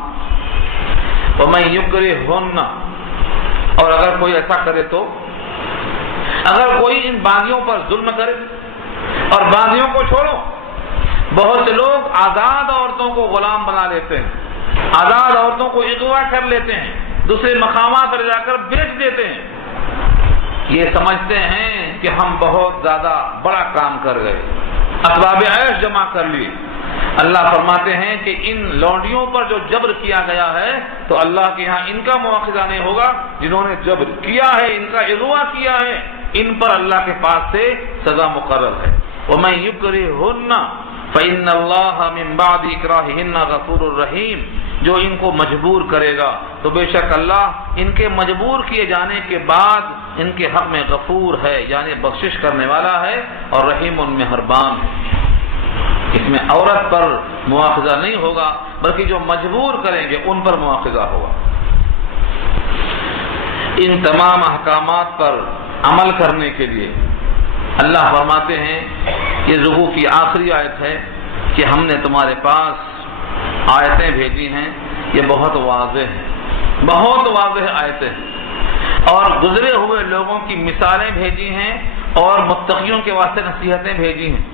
ومن یکرہن، اور اگر کوئی ایسا کرے تو، اگر کوئی ان باغیوں پر ظلم کرے اور باغیوں کو چھوڑو، بہت سے لوگ آزاد عورتوں کو غلام بنا لیتے ہیں، آزاد عورتوں کو اغوا کر لیتے ہیں، دوسرے مقامات پر جا کر بیچ دیتے ہیں، یہ سمجھتے ہیں کہ ہم بہت زیادہ بڑا کام کر گئے، اسباب عیش جمع کر لیے۔ اللہ فرماتے ہیں کہ ان لونڈیوں پر جو جبر کیا گیا ہے تو اللہ کے ہاں ان کا مواخذہ نہیں ہوگا، جنہوں نے جبر کیا ہے، ان کا اغوا کیا ہے، ان پر اللہ کے پاس سے سزا مقرر ہے۔ وَمَن يُكْرِهُنَّ فَإِنَّ اللَّهَ مِن بَعْدِ إِكْرَاهِهِنَّ غَفُورٌ رَحِيمٌ، جو ان کو مجبور کرے گا تو بے شک اللہ ان کے مجبور کیے جانے کے بعد ان کے حق میں غفور ہے، یعنی بخشش کرنے والا ہے، اور رحیم مہربان ہے۔ اس میں عورت پر مواخذہ نہیں ہوگا بلکہ جو مجبور کریں گے ان پر مواخذہ ہوگا۔ ان تمام احکامات پر عمل کرنے کے لیے اللہ فرماتے ہیں، یہ رکوع کی آخری آیت ہے کہ ہم نے تمہارے پاس آیتیں بھیجی ہیں، یہ بہت واضح ہیں، بہت واضح آیتیں ہیں، اور گزرے ہوئے لوگوں کی مثالیں بھیجی ہیں اور متقیوں کے واسطے نصیحتیں بھیجی ہیں۔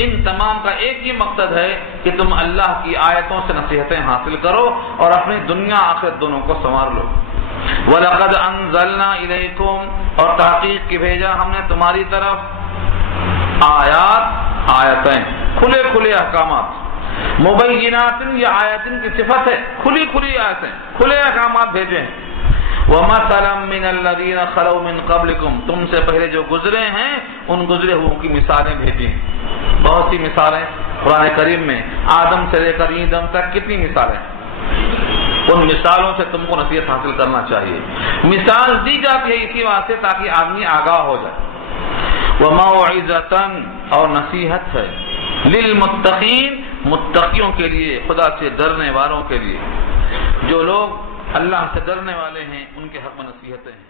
ان تمام کا ایک ہی مقصد ہے کہ تم اللہ کی آیتوں سے نصیحتیں حاصل کرو اور اپنی دنیا آخرت دونوں کو سنوار لو۔ وَلَقَدْ أَنزَلْنَا إِلَيْكُمْ، اور تحقیق کی بھیجا ہم نے تمہاری طرف آیتیں، کھلے کھلے احکامات، مبینات، یہ آیتیں کی صفت ہے، کھلی کھلی آیتیں، کھلے احکامات بھیجے ہیں۔ وَمَثَلًا مِّنَ الَّذِينَ خَلَوْا مِن قَبْلِكُمْ، تم سے پہلے جو گزرے ہیں ان گزرے ہوئوں کی مثالیں بھیجی ہیں۔ بہت سی مثالیں قرآن کریم میں، آدم سے لے کر ایدم تک کتنی مثالیں، ان مثالوں سے تم کو نصیحت حاصل کرنا چاہیے۔ مثال دی جاتی ہے اسی واسطے تاکہ آدمی آگاہ ہو جائے۔ وَمَوْعِظَةً، اور نصیحت ہے، لِلْمُتَّقِينَ، متقیوں کے لیے، خدا سے ڈرنے والوں کے لیے، جو لوگ اللہ سے ڈرنے والے ہیں ان کے حق میں نصیحتیں ہیں۔